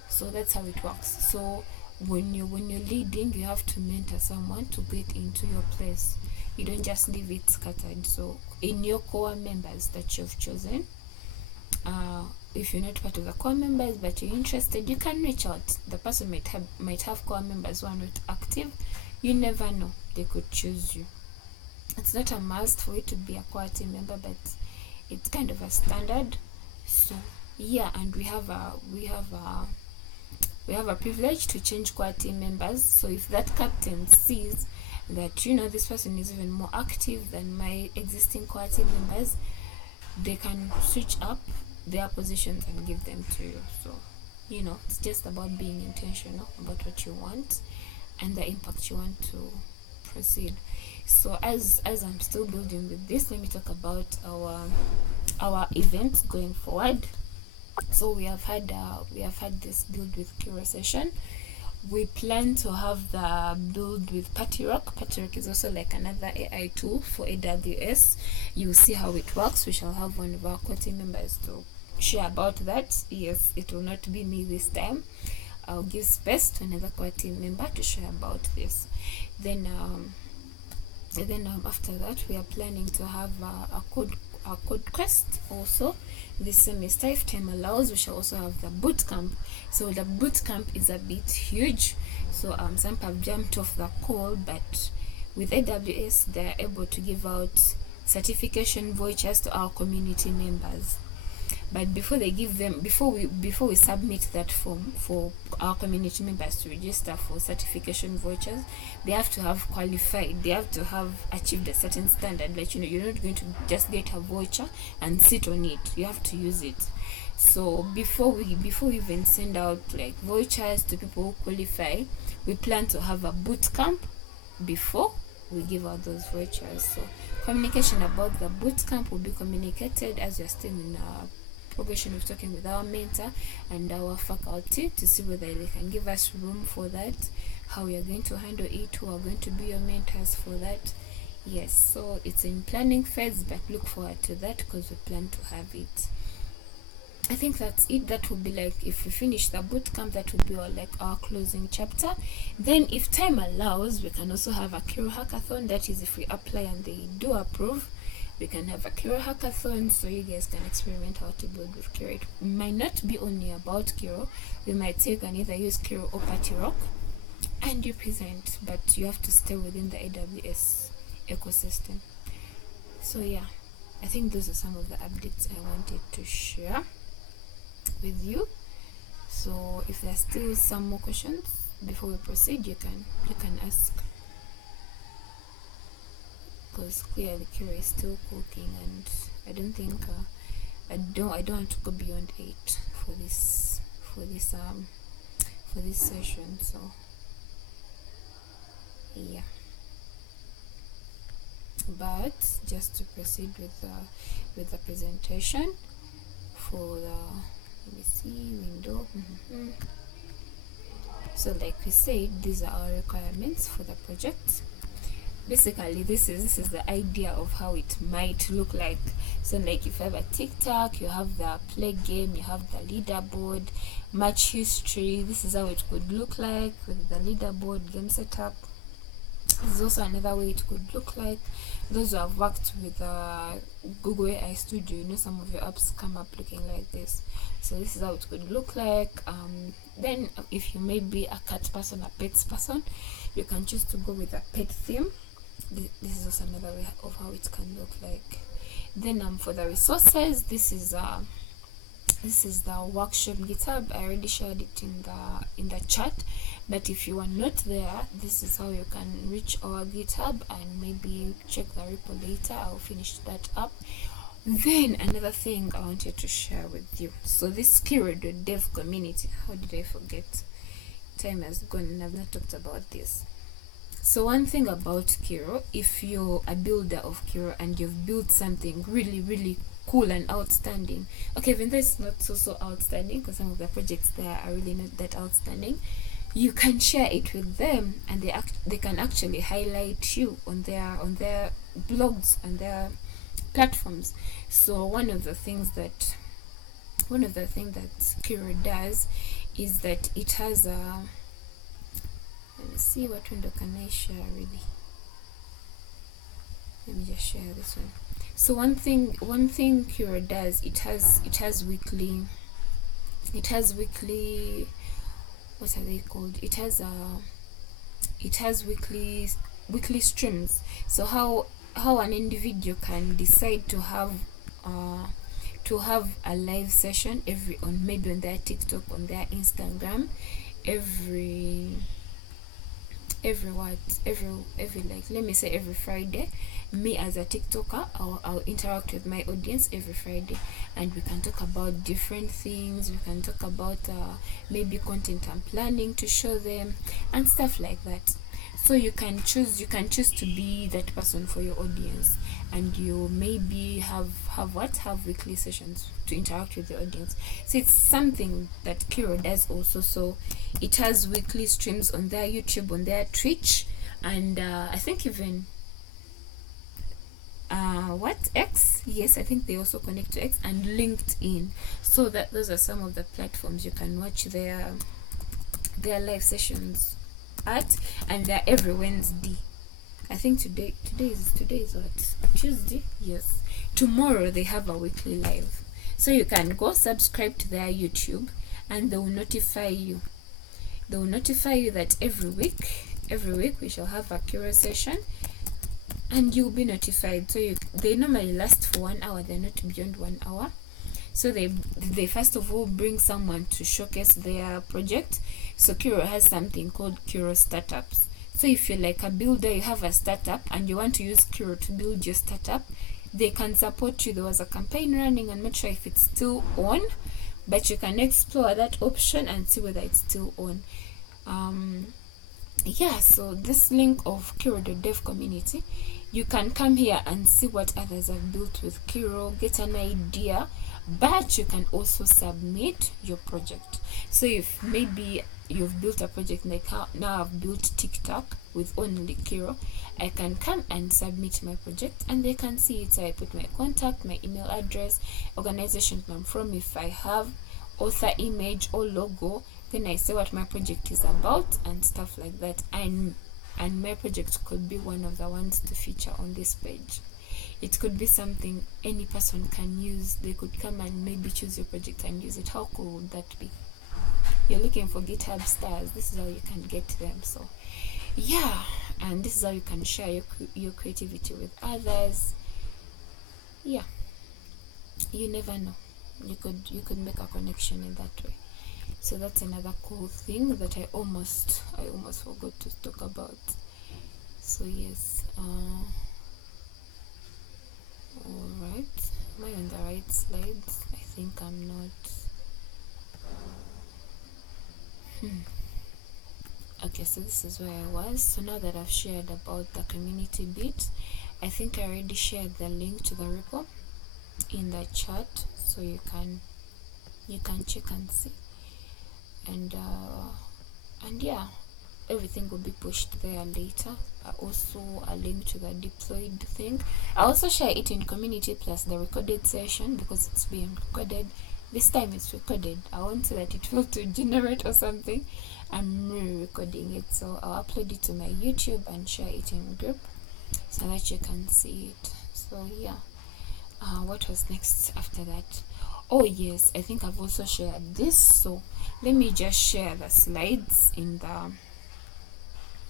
So that's how it works. So when you're leading, you have to mentor someone to get into your place. You don't just leave it scattered. So in your core members that you've chosen, if you're not part of the core members but you're interested, you can reach out. The person might have core members who are not active. You never know, they could choose you. It's not a must for you to be a core team member, but it's kind of a standard. So yeah, and we have a privilege to change core team members. So if that captain sees that this person is even more active than my existing core team members, they can switch up their positions and give them to you. So it's just about being intentional about what you want and the impact you want to proceed. So as I'm still building with this, let me talk about our events going forward. So we have had this build with Kiro session. We plan to have the build with PattyRock. PattyRock is also like another AI tool for AWS. You'll see how it works. We shall have one of our core team members to share about that. Yes, it will not be me this time. I'll give space to another core team member to share about this. Then after that, we are planning to have a code quest also this semester. If time allows, we shall also have the boot camp. So the boot camp is a bit huge, so some have jumped off the call, but with AWS they're able to give out certification vouchers to our community members. But before we submit that form for our community members to register for certification vouchers, they have to have qualified, they have to have achieved a certain standard. Like you're not going to just get a voucher and sit on it, you have to use it. So before we even send out like vouchers to people who qualify, we plan to have a boot camp before we give out those vouchers. So communication about the boot camp will be communicated as you're still in progression of talking with our mentor and our faculty to see whether they can give us room for that, how we are going to handle it, who are going to be your mentors for that. Yes, so it's in planning phase, but look forward to that because we plan to have it. I think that's it. That will be like, if we finish the bootcamp, that will be our closing chapter. Then if time allows, we can also have a Kiro hackathon. That is, if we apply and they do approve, we can have a Kiro hackathon so you guys can experiment how to build with Kiro. It might not be only about Kiro. We might take and either use Kiro or Party Rock and you present, but you have to stay within the AWS ecosystem. So yeah, I think those are some of the updates I wanted to share with you. So if there's still some more questions before we proceed, you can ask, because clearly Kiro is still cooking, and I don't think I don't want to go beyond 8 for this session. So yeah, but just to proceed with the presentation for the, let me see, window. So like we said, these are our requirements for the project. Basically, this is the idea of how it might look like. So like if you have a Tic-Tac, you have the play game, you have the leaderboard, match history. This is how it could look like with the leaderboard, game setup. This is also another way it could look like. Those who have worked with Google AI Studio, you know, some of your apps come up looking like this. So this is how it could look like. Then if you may be a cat person, a pets person, you can choose to go with a pet theme. This is also another way of how it can look like. Then for the resources, this is the workshop GitHub. I already shared it in the chat, but if you are not there, this is how you can reach our GitHub and maybe check the repo later. I'll finish that up. Then another thing I wanted to share with you. So this Kiro dev community, how did I forget? Time has gone and I've not talked about this. So one thing about Kiro, if you're a builder of Kiro and you've built something really, really cool and outstanding, okay, even though it's not so outstanding, because some of the projects there are really not that outstanding, you can share it with them, and they can actually highlight you on their blogs and their platforms. So one of the things that Kiro does is that it has a, let me see, what window can I share really? Let me just share this one. So one thing Kiro does, it has weekly, what are they called? It has weekly streams. So how an individual can decide to have a live session maybe on their TikTok, on their Instagram, every like, let me say every Friday. Me as a TikToker, I'll interact with my audience every Friday, and we can talk about different things. We can talk about maybe content I'm planning to show them and stuff like that. So you can choose to be that person for your audience, and you maybe have weekly sessions to interact with the audience. So it's something that Kiro does also. So it has weekly streams on their YouTube, on their Twitch, and I think even X? Yes, I think they also connect to X and LinkedIn. So that those are some of the platforms you can watch their live sessions at, and they're every Wednesday. I think today is what? Tuesday? Yes. Tomorrow they have a weekly live. So you can go subscribe to their YouTube, and they will notify you. They will notify you that every week we shall have a Kiro session, and you'll be notified. So they normally last for 1 hour. They're not beyond 1 hour. So they first of all bring someone to showcase their project. So Kiro has something called Kiro Startups. So if you're like a builder, you have a startup and you want to use Kiro to build your startup, they can support you. There was a campaign running, I'm not sure if it's still on, but you can explore that option and see whether it's still on. Yeah, so this link of Kiro dev community, you can come here and see what others have built with Kiro, get an idea but you can also submit your project. So if maybe you've built a project like how now I've built TikTok with only Kiro, I can come and submit my project and they can see it. So I put my contact, my email address, organization I'm from, if I have author image or logo, then I say what my project is about and stuff like that. And my project could be one of the ones to feature on this page. It could be something any person can use. They could come and maybe choose your project and use it. How cool would that be? You're looking for GitHub stars, this is how you can get them. So yeah, and this is how you can share your creativity with others. Yeah, you never know, you could make a connection in that way. So that's another cool thing that I almost forgot to talk about. So yes, alright, am I on the right slides? I think I'm not. Okay, so this is where I was. So now that I've shared about the community bit, I think I already shared the link to the repo in the chat, so you can check and see. And yeah, everything will be pushed there later. Also a link to the deployed thing. I also share it in community plus the recorded session because it's being recorded. This time it's recorded. I won't say that it will to generate or something. I'm re-recording it, so I'll upload it to my YouTube and share it in group so that you can see it. So yeah, what was next after that? Oh yes, I think I've also shared this, so let me just share the slides in the,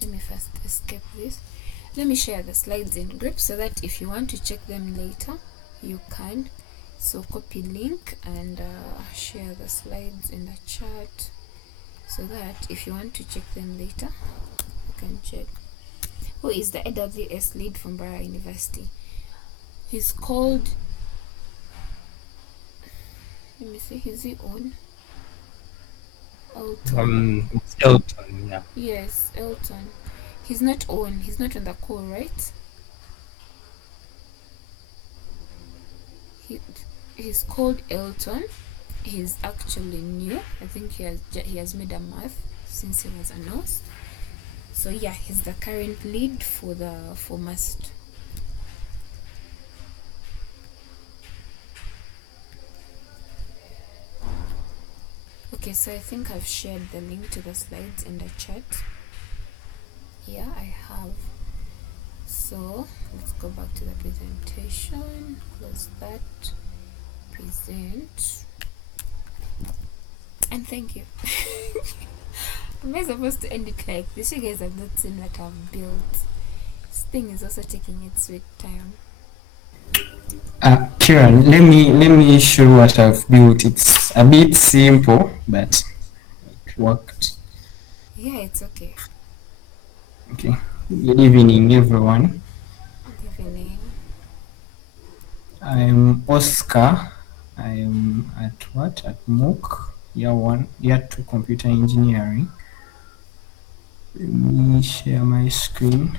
let me first escape this. Let me share the slides in group so that if you want to check them later, you can. So copy link and share the slides in the chat so that if you want to check them later, you can check. Who is the AWS lead from Makerere University? He's called, let me see, is he on? Elton. It's Elton, yeah. Yes, Elton. He's not on the call, right? He's called Elton. He's actually new. I think he has made a math since he was announced. So yeah, he's the current lead for MUST. Okay, so I think I've shared the link to the slides in the chat. Yeah, I have. So let's go back to the presentation. Close that. Present. And thank you. Am I supposed to end it like this? You guys have not seen what I've built. This thing is also taking its sweet time. Kiran, let me show what I've built. It's a bit simple, but it worked. Yeah, it's okay. Okay. Good evening, everyone. Good evening. I'm Oscar. I'm at MOOC, year 2 computer engineering. Let me share my screen.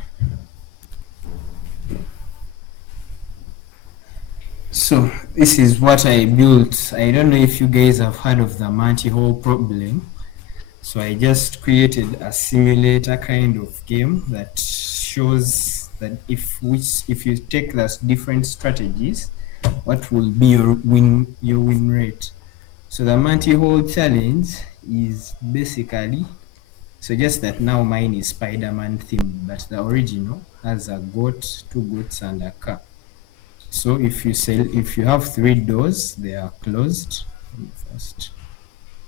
So this is what I built. I don't know if you guys have heard of the multi-hole problem. So I just created a simulator kind of game that shows that if you take those different strategies, what will be your win rate. So the multi-hole challenge is basically, so just that now mine is Spider-Man themed, but the original has a goat, 2 goats, and a car. So if you have 3 doors, they are closed. First,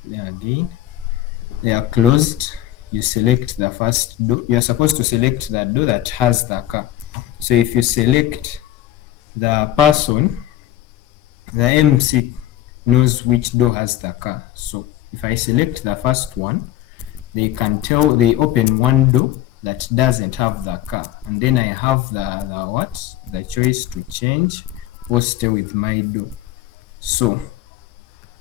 then again, they are closed. You select the first door. You are supposed to select the door that has the car. So if you select the person, the MC knows which door has the car. So if I select the first one, they open one door that doesn't have the car, and then I have the choice to change or stay with my door. So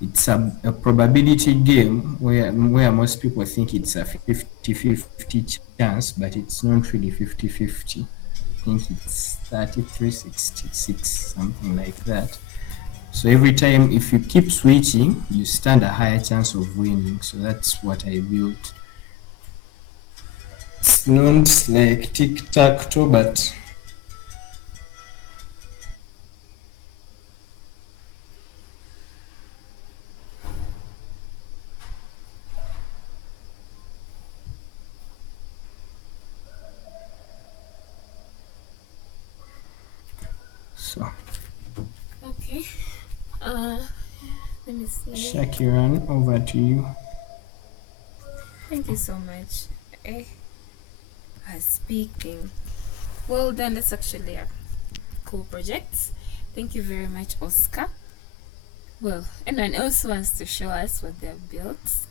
it's a probability game where most people think it's a 50-50 chance, but it's not really 50-50. I think it's 33-66, something like that. So every time if you keep switching, you stand a higher chance of winning. So that's what I built. It's not like Tic-Tac-Toe, but so Okay. Let me see. Shakiran, over to you. Thank you so much. Speaking. Well done. That's actually a cool project. Thank you very much, Oscar. Well, anyone else wants to show us what they've built?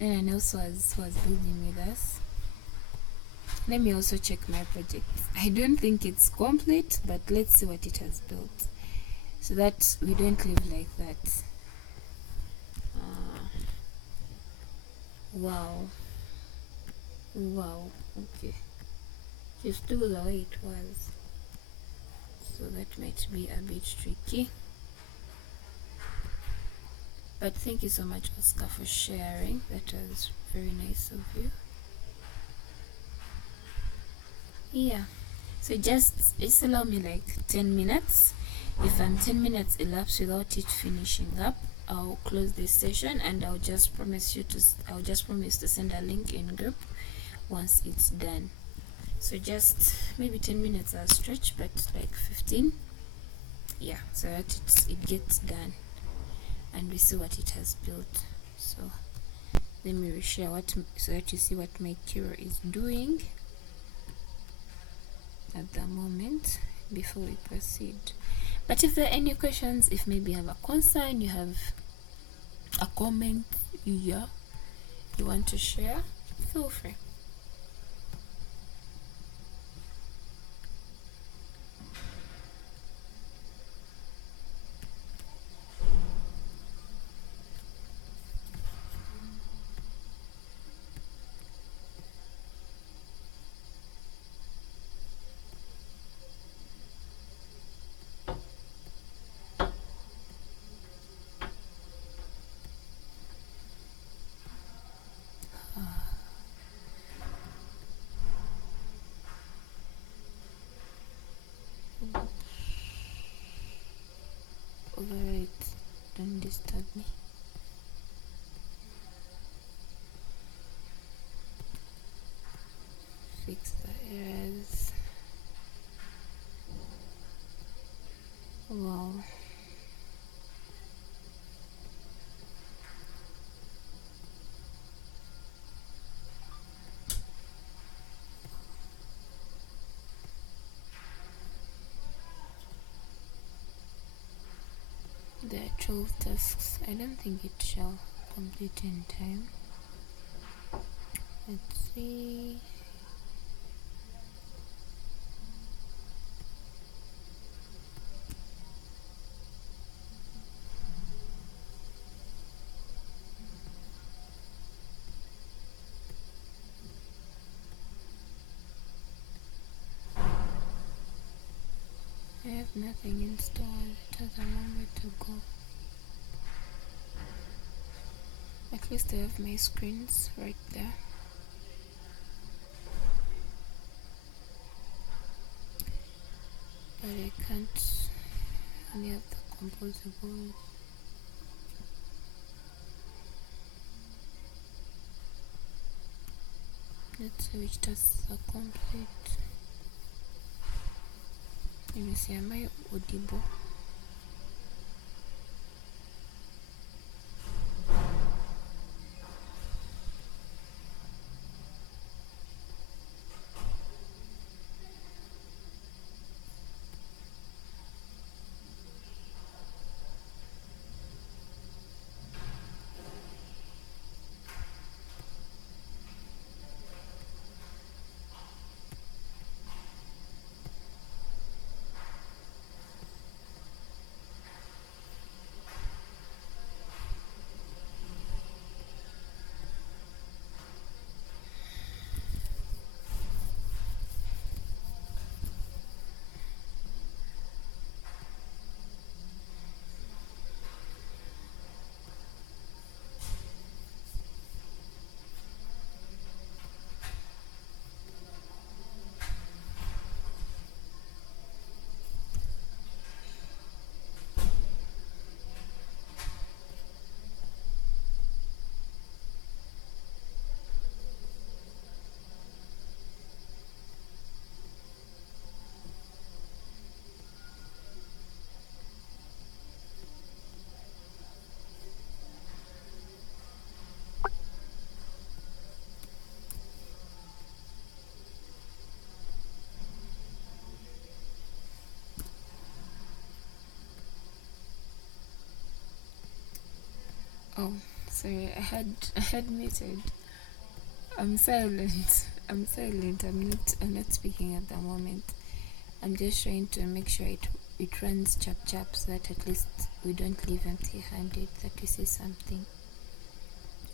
Anyone else was building with us? Let me also check my project. I don't think it's complete, but let's see what it has built, so that we don't live like that. Wow. Okay, just do the way it was, so that might be a bit tricky, but thank you so much, Oscar, for sharing. That was very nice of you. Yeah, so just allow me like 10 minutes. If 10 minutes elapse without it finishing up, I'll close this session, and I'll just promise to send a link in group once it's done. So just maybe 10 minutes I'll stretch, but like 15, yeah, so that it gets done and we see what it has built. So let me reshare so that you see what my Kiro is doing at the moment before we proceed. But if there are any questions, if maybe you have a concern, you have a comment, you want to share, feel free. Override, don't disturb me. Fix the errors. Wow. There are 12 tasks. I don't think it shall complete in time. Let's see. I have nothing installed. It has a long way to go. At least I have my screens right there. But I can't only have the composable. Let's see which tasks are complete. Let me see, am I audible? Oh, sorry, I had muted. I'm silent. I'm silent. I'm not speaking at the moment. I'm just trying to make sure it runs chap so that at least we don't leave empty-handed, that we see something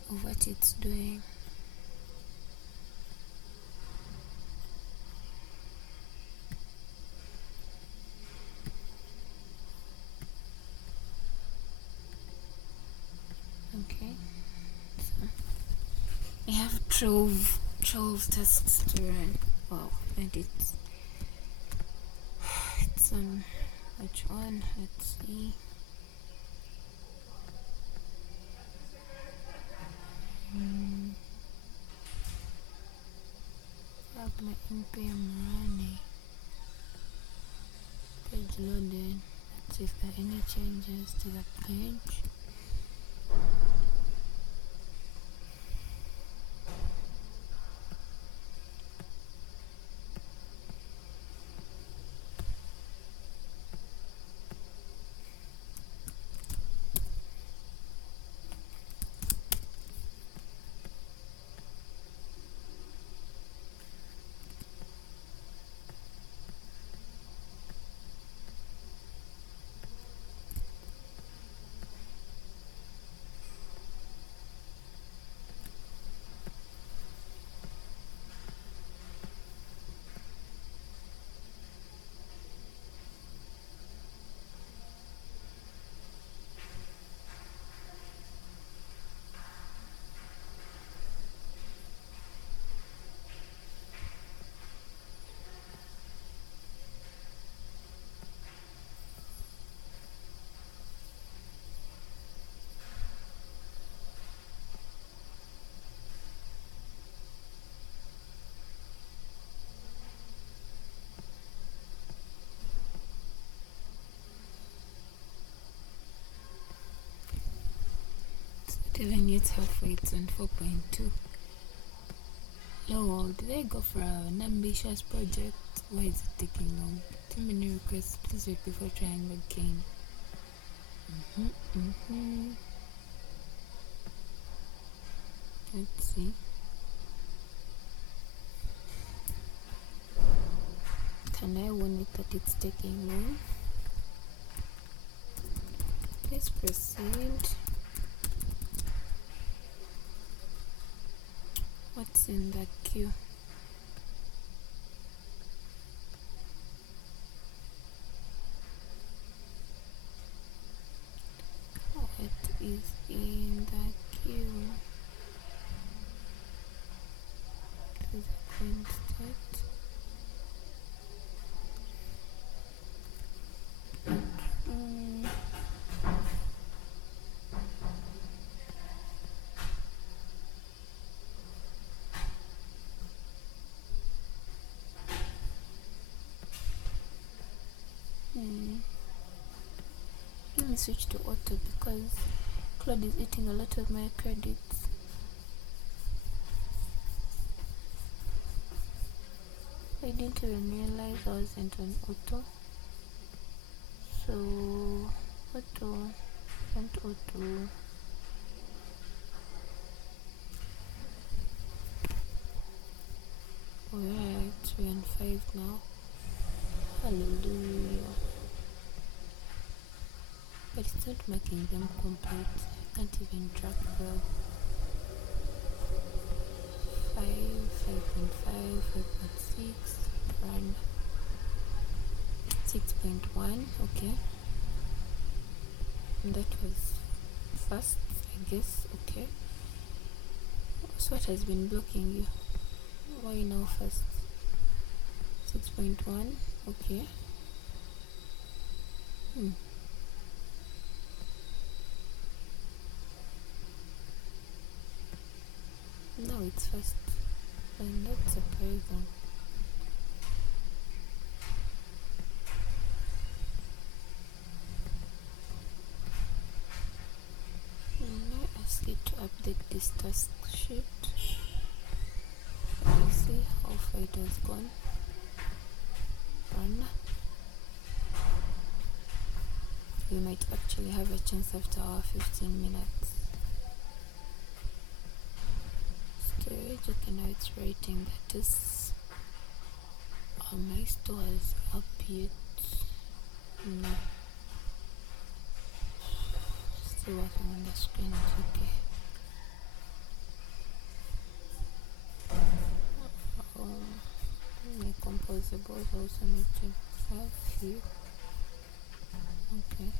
of what it's doing. Okay. So we have 12 tests to run. Wow, and it's which one? Let's see. I have my npm running. Page loaded. Let's see if there are any changes to the page. Telling it's halfway, it's on 4.2. Lol, did I go for an ambitious project? Why is it taking long? Too many requests, please wait before trying again. Let's see. Can I warn it that it's taking long? Let's proceed. What's in the queue? What is in the queue? Does it going to start? Let me switch to auto because Claude is eating a lot of my credits. I didn't even realize I wasn't on auto. So auto and auto. Alright, we're on 5 now. Hallelujah. But it's not making them complete. I can't even track the 5, 5.5, 5.6, run 6.1, okay. And that was fast, I guess, okay. So what has been blocking you? Why now fast? 6.1, okay. Now it's fast, and that's surprising. Now ask it to update this task sheet. Let's see how far it has gone. Run. We might actually have a chance after our 15 minutes. page. Okay, now it's writing that this my store is up yet. No. Still working on the screen, it's okay. My composables also need to have here. Okay.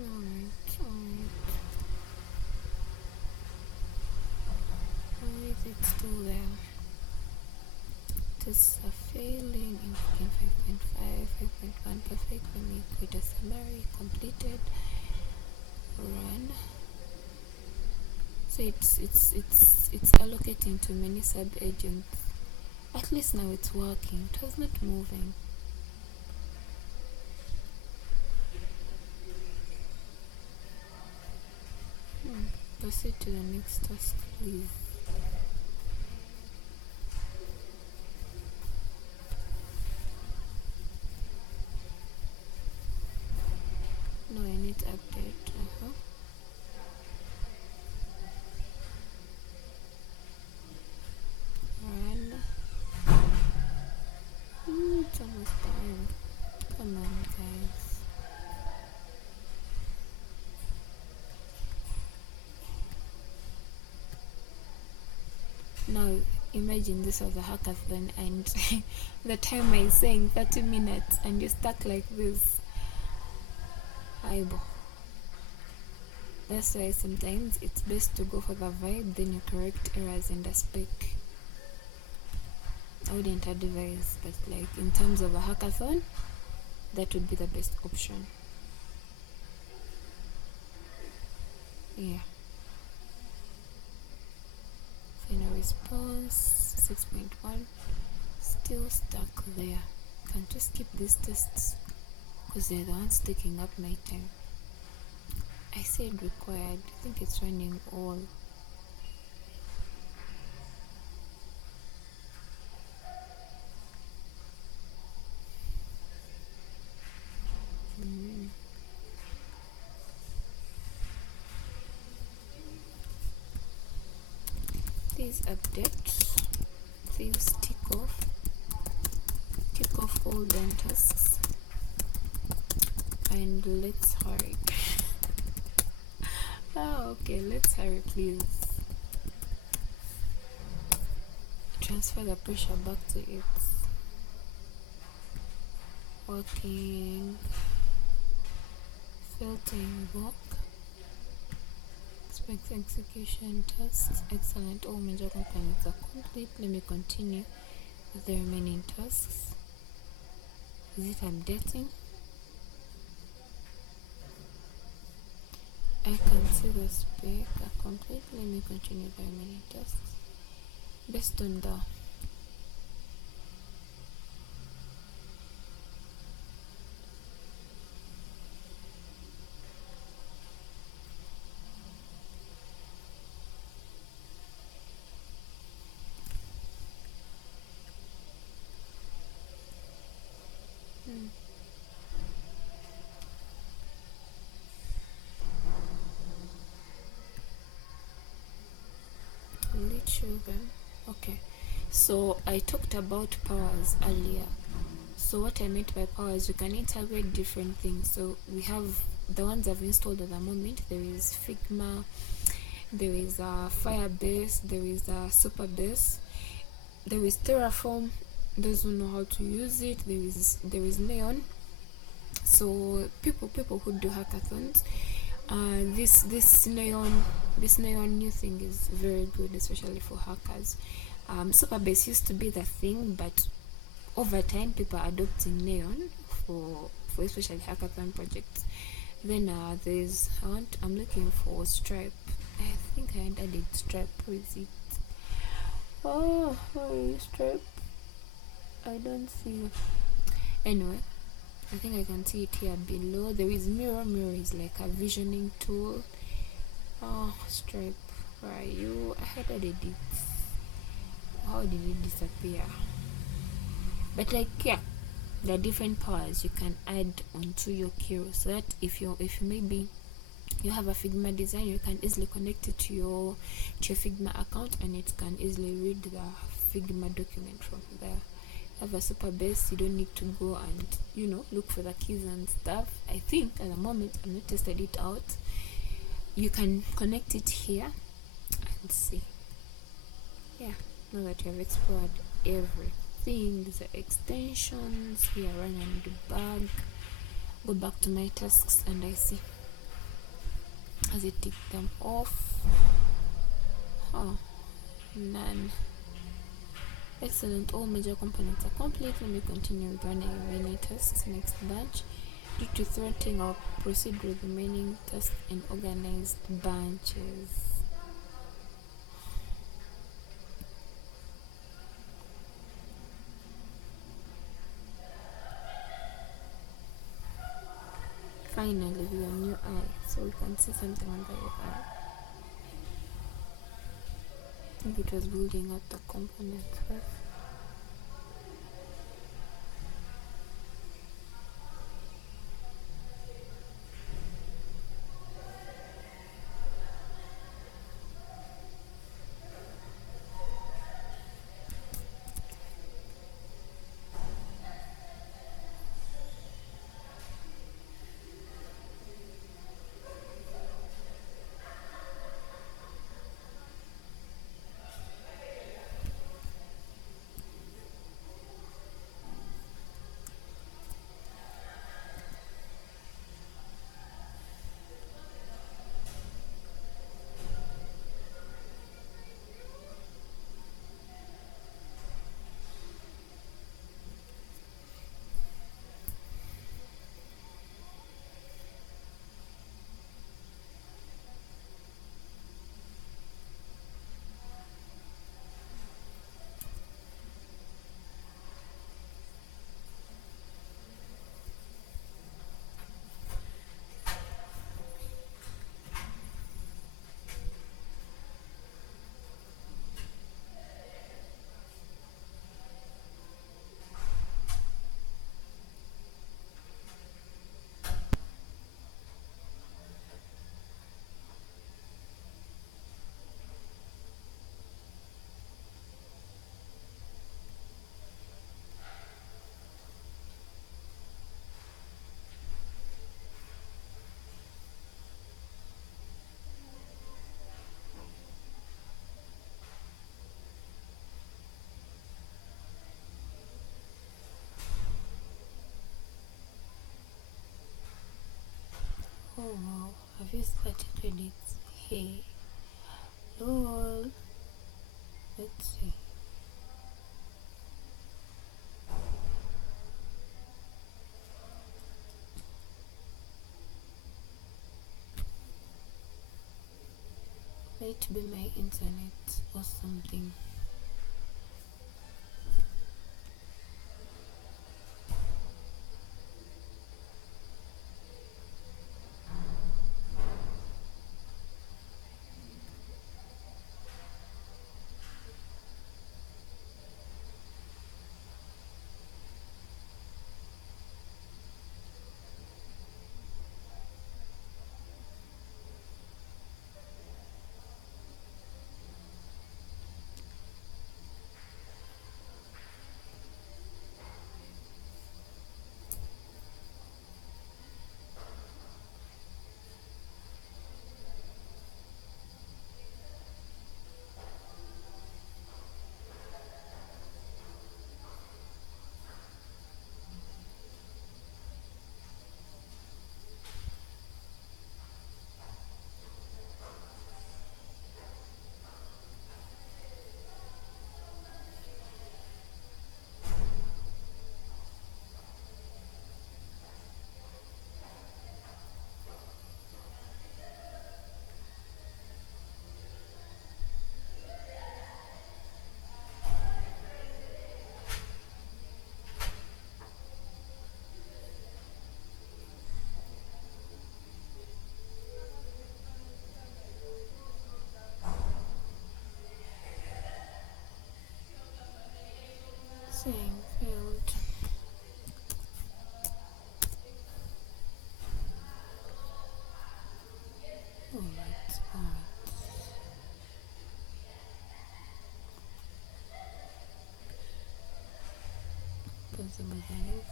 Alright. Why is it still there? Tests are failing. Invoking 5.5, 5.1, perfect. Let me create a summary. Completed. Run. So it's allocating to many sub agents. At least now it's working. It was not moving. Proceed to the next task, please. No, I need to update. Run. It's almost done. Come on, guys. Now, imagine this was a hackathon and the timer is saying 30 minutes and you're stuck like this. Aibo. That's why sometimes it's best to go for the vibe, then you correct errors in the spec. I wouldn't advise, but like in terms of a hackathon, that would be the best option. Yeah. Final response 6.1. Still stuck there. Can't just skip these tests because they're the ones taking up my time. I said required. I think it's running all. Please update. Please tick off all done tasks. And let's hurry. Okay, let's hurry, please. Transfer the pressure back to it. Working. Filtering work. Spec execution tasks. Excellent. All major components are complete. Let me continue with the remaining tasks. Is it updating? I can see the spec are complete. Let me continue the remaining tasks. Based on the will it show them? Okay, so I talked about powers earlier. So what I meant by powers, you can integrate different things. So we have the ones I've installed at the moment. There is Figma, there is Firebase, there is Superbase, there is Terraform. Those who know how to use it. There is Neon. So people who do hackathons, this neon new thing is very good, especially for hackers. Superbase used to be the thing, but over time people are adopting Neon for especially hackathon projects. Then I'm looking for Stripe. I think I added Stripe. Where is it? Oh, where is Stripe? I don't see. Anyway, I think I can see it here below. There is mirror. Mirror is like a visioning tool. Oh, Stripe, where are you? I had did it. How did it disappear? But like, yeah, there are different powers you can add onto your Kiro, so that if you maybe you have a Figma design, you can easily connect it to your Figma account, and it can easily read the Figma document from there. Have a super base, you don't need to go and look for the keys and stuff. I think at the moment I've not tested it out. You can connect it here and see. Yeah, now that you have explored everything, the extensions here, run and debug, go back to my tasks, and I see as it tick them off. Oh, none. Excellent, all major components are complete. Let me continue with running remaining tasks. Next batch. Due to threading, I'll proceed with remaining tasks in organized bunches. Finally, with a new eye, so we can see something under your eye. I think it was building up the components first. Oh wow, have you started credits? Hey, lol. Let's see. Might be my internet or something.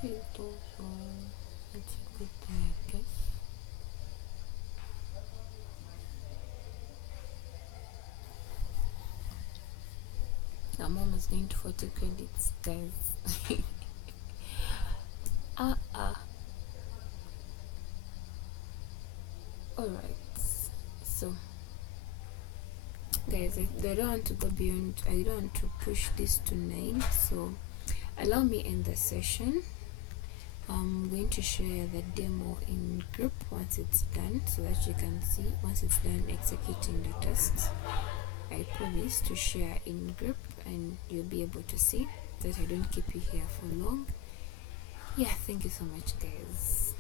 people, so that's a good thing, I guess. I'm almost going to 40 credits, guys. Alright, so guys, I don't want to go beyond, I don't want to push this to 9, so allow me in the session. I'm going to share the demo in group once it's done, so that you can see once it's done executing the tasks. I promise to share in group and you'll be able to see that I don't keep you here for long. Yeah, thank you so much guys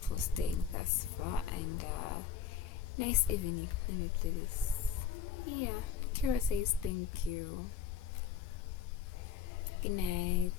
for staying thus far, and nice evening. Let me play this. Yeah, Kiro says thank you. Good night.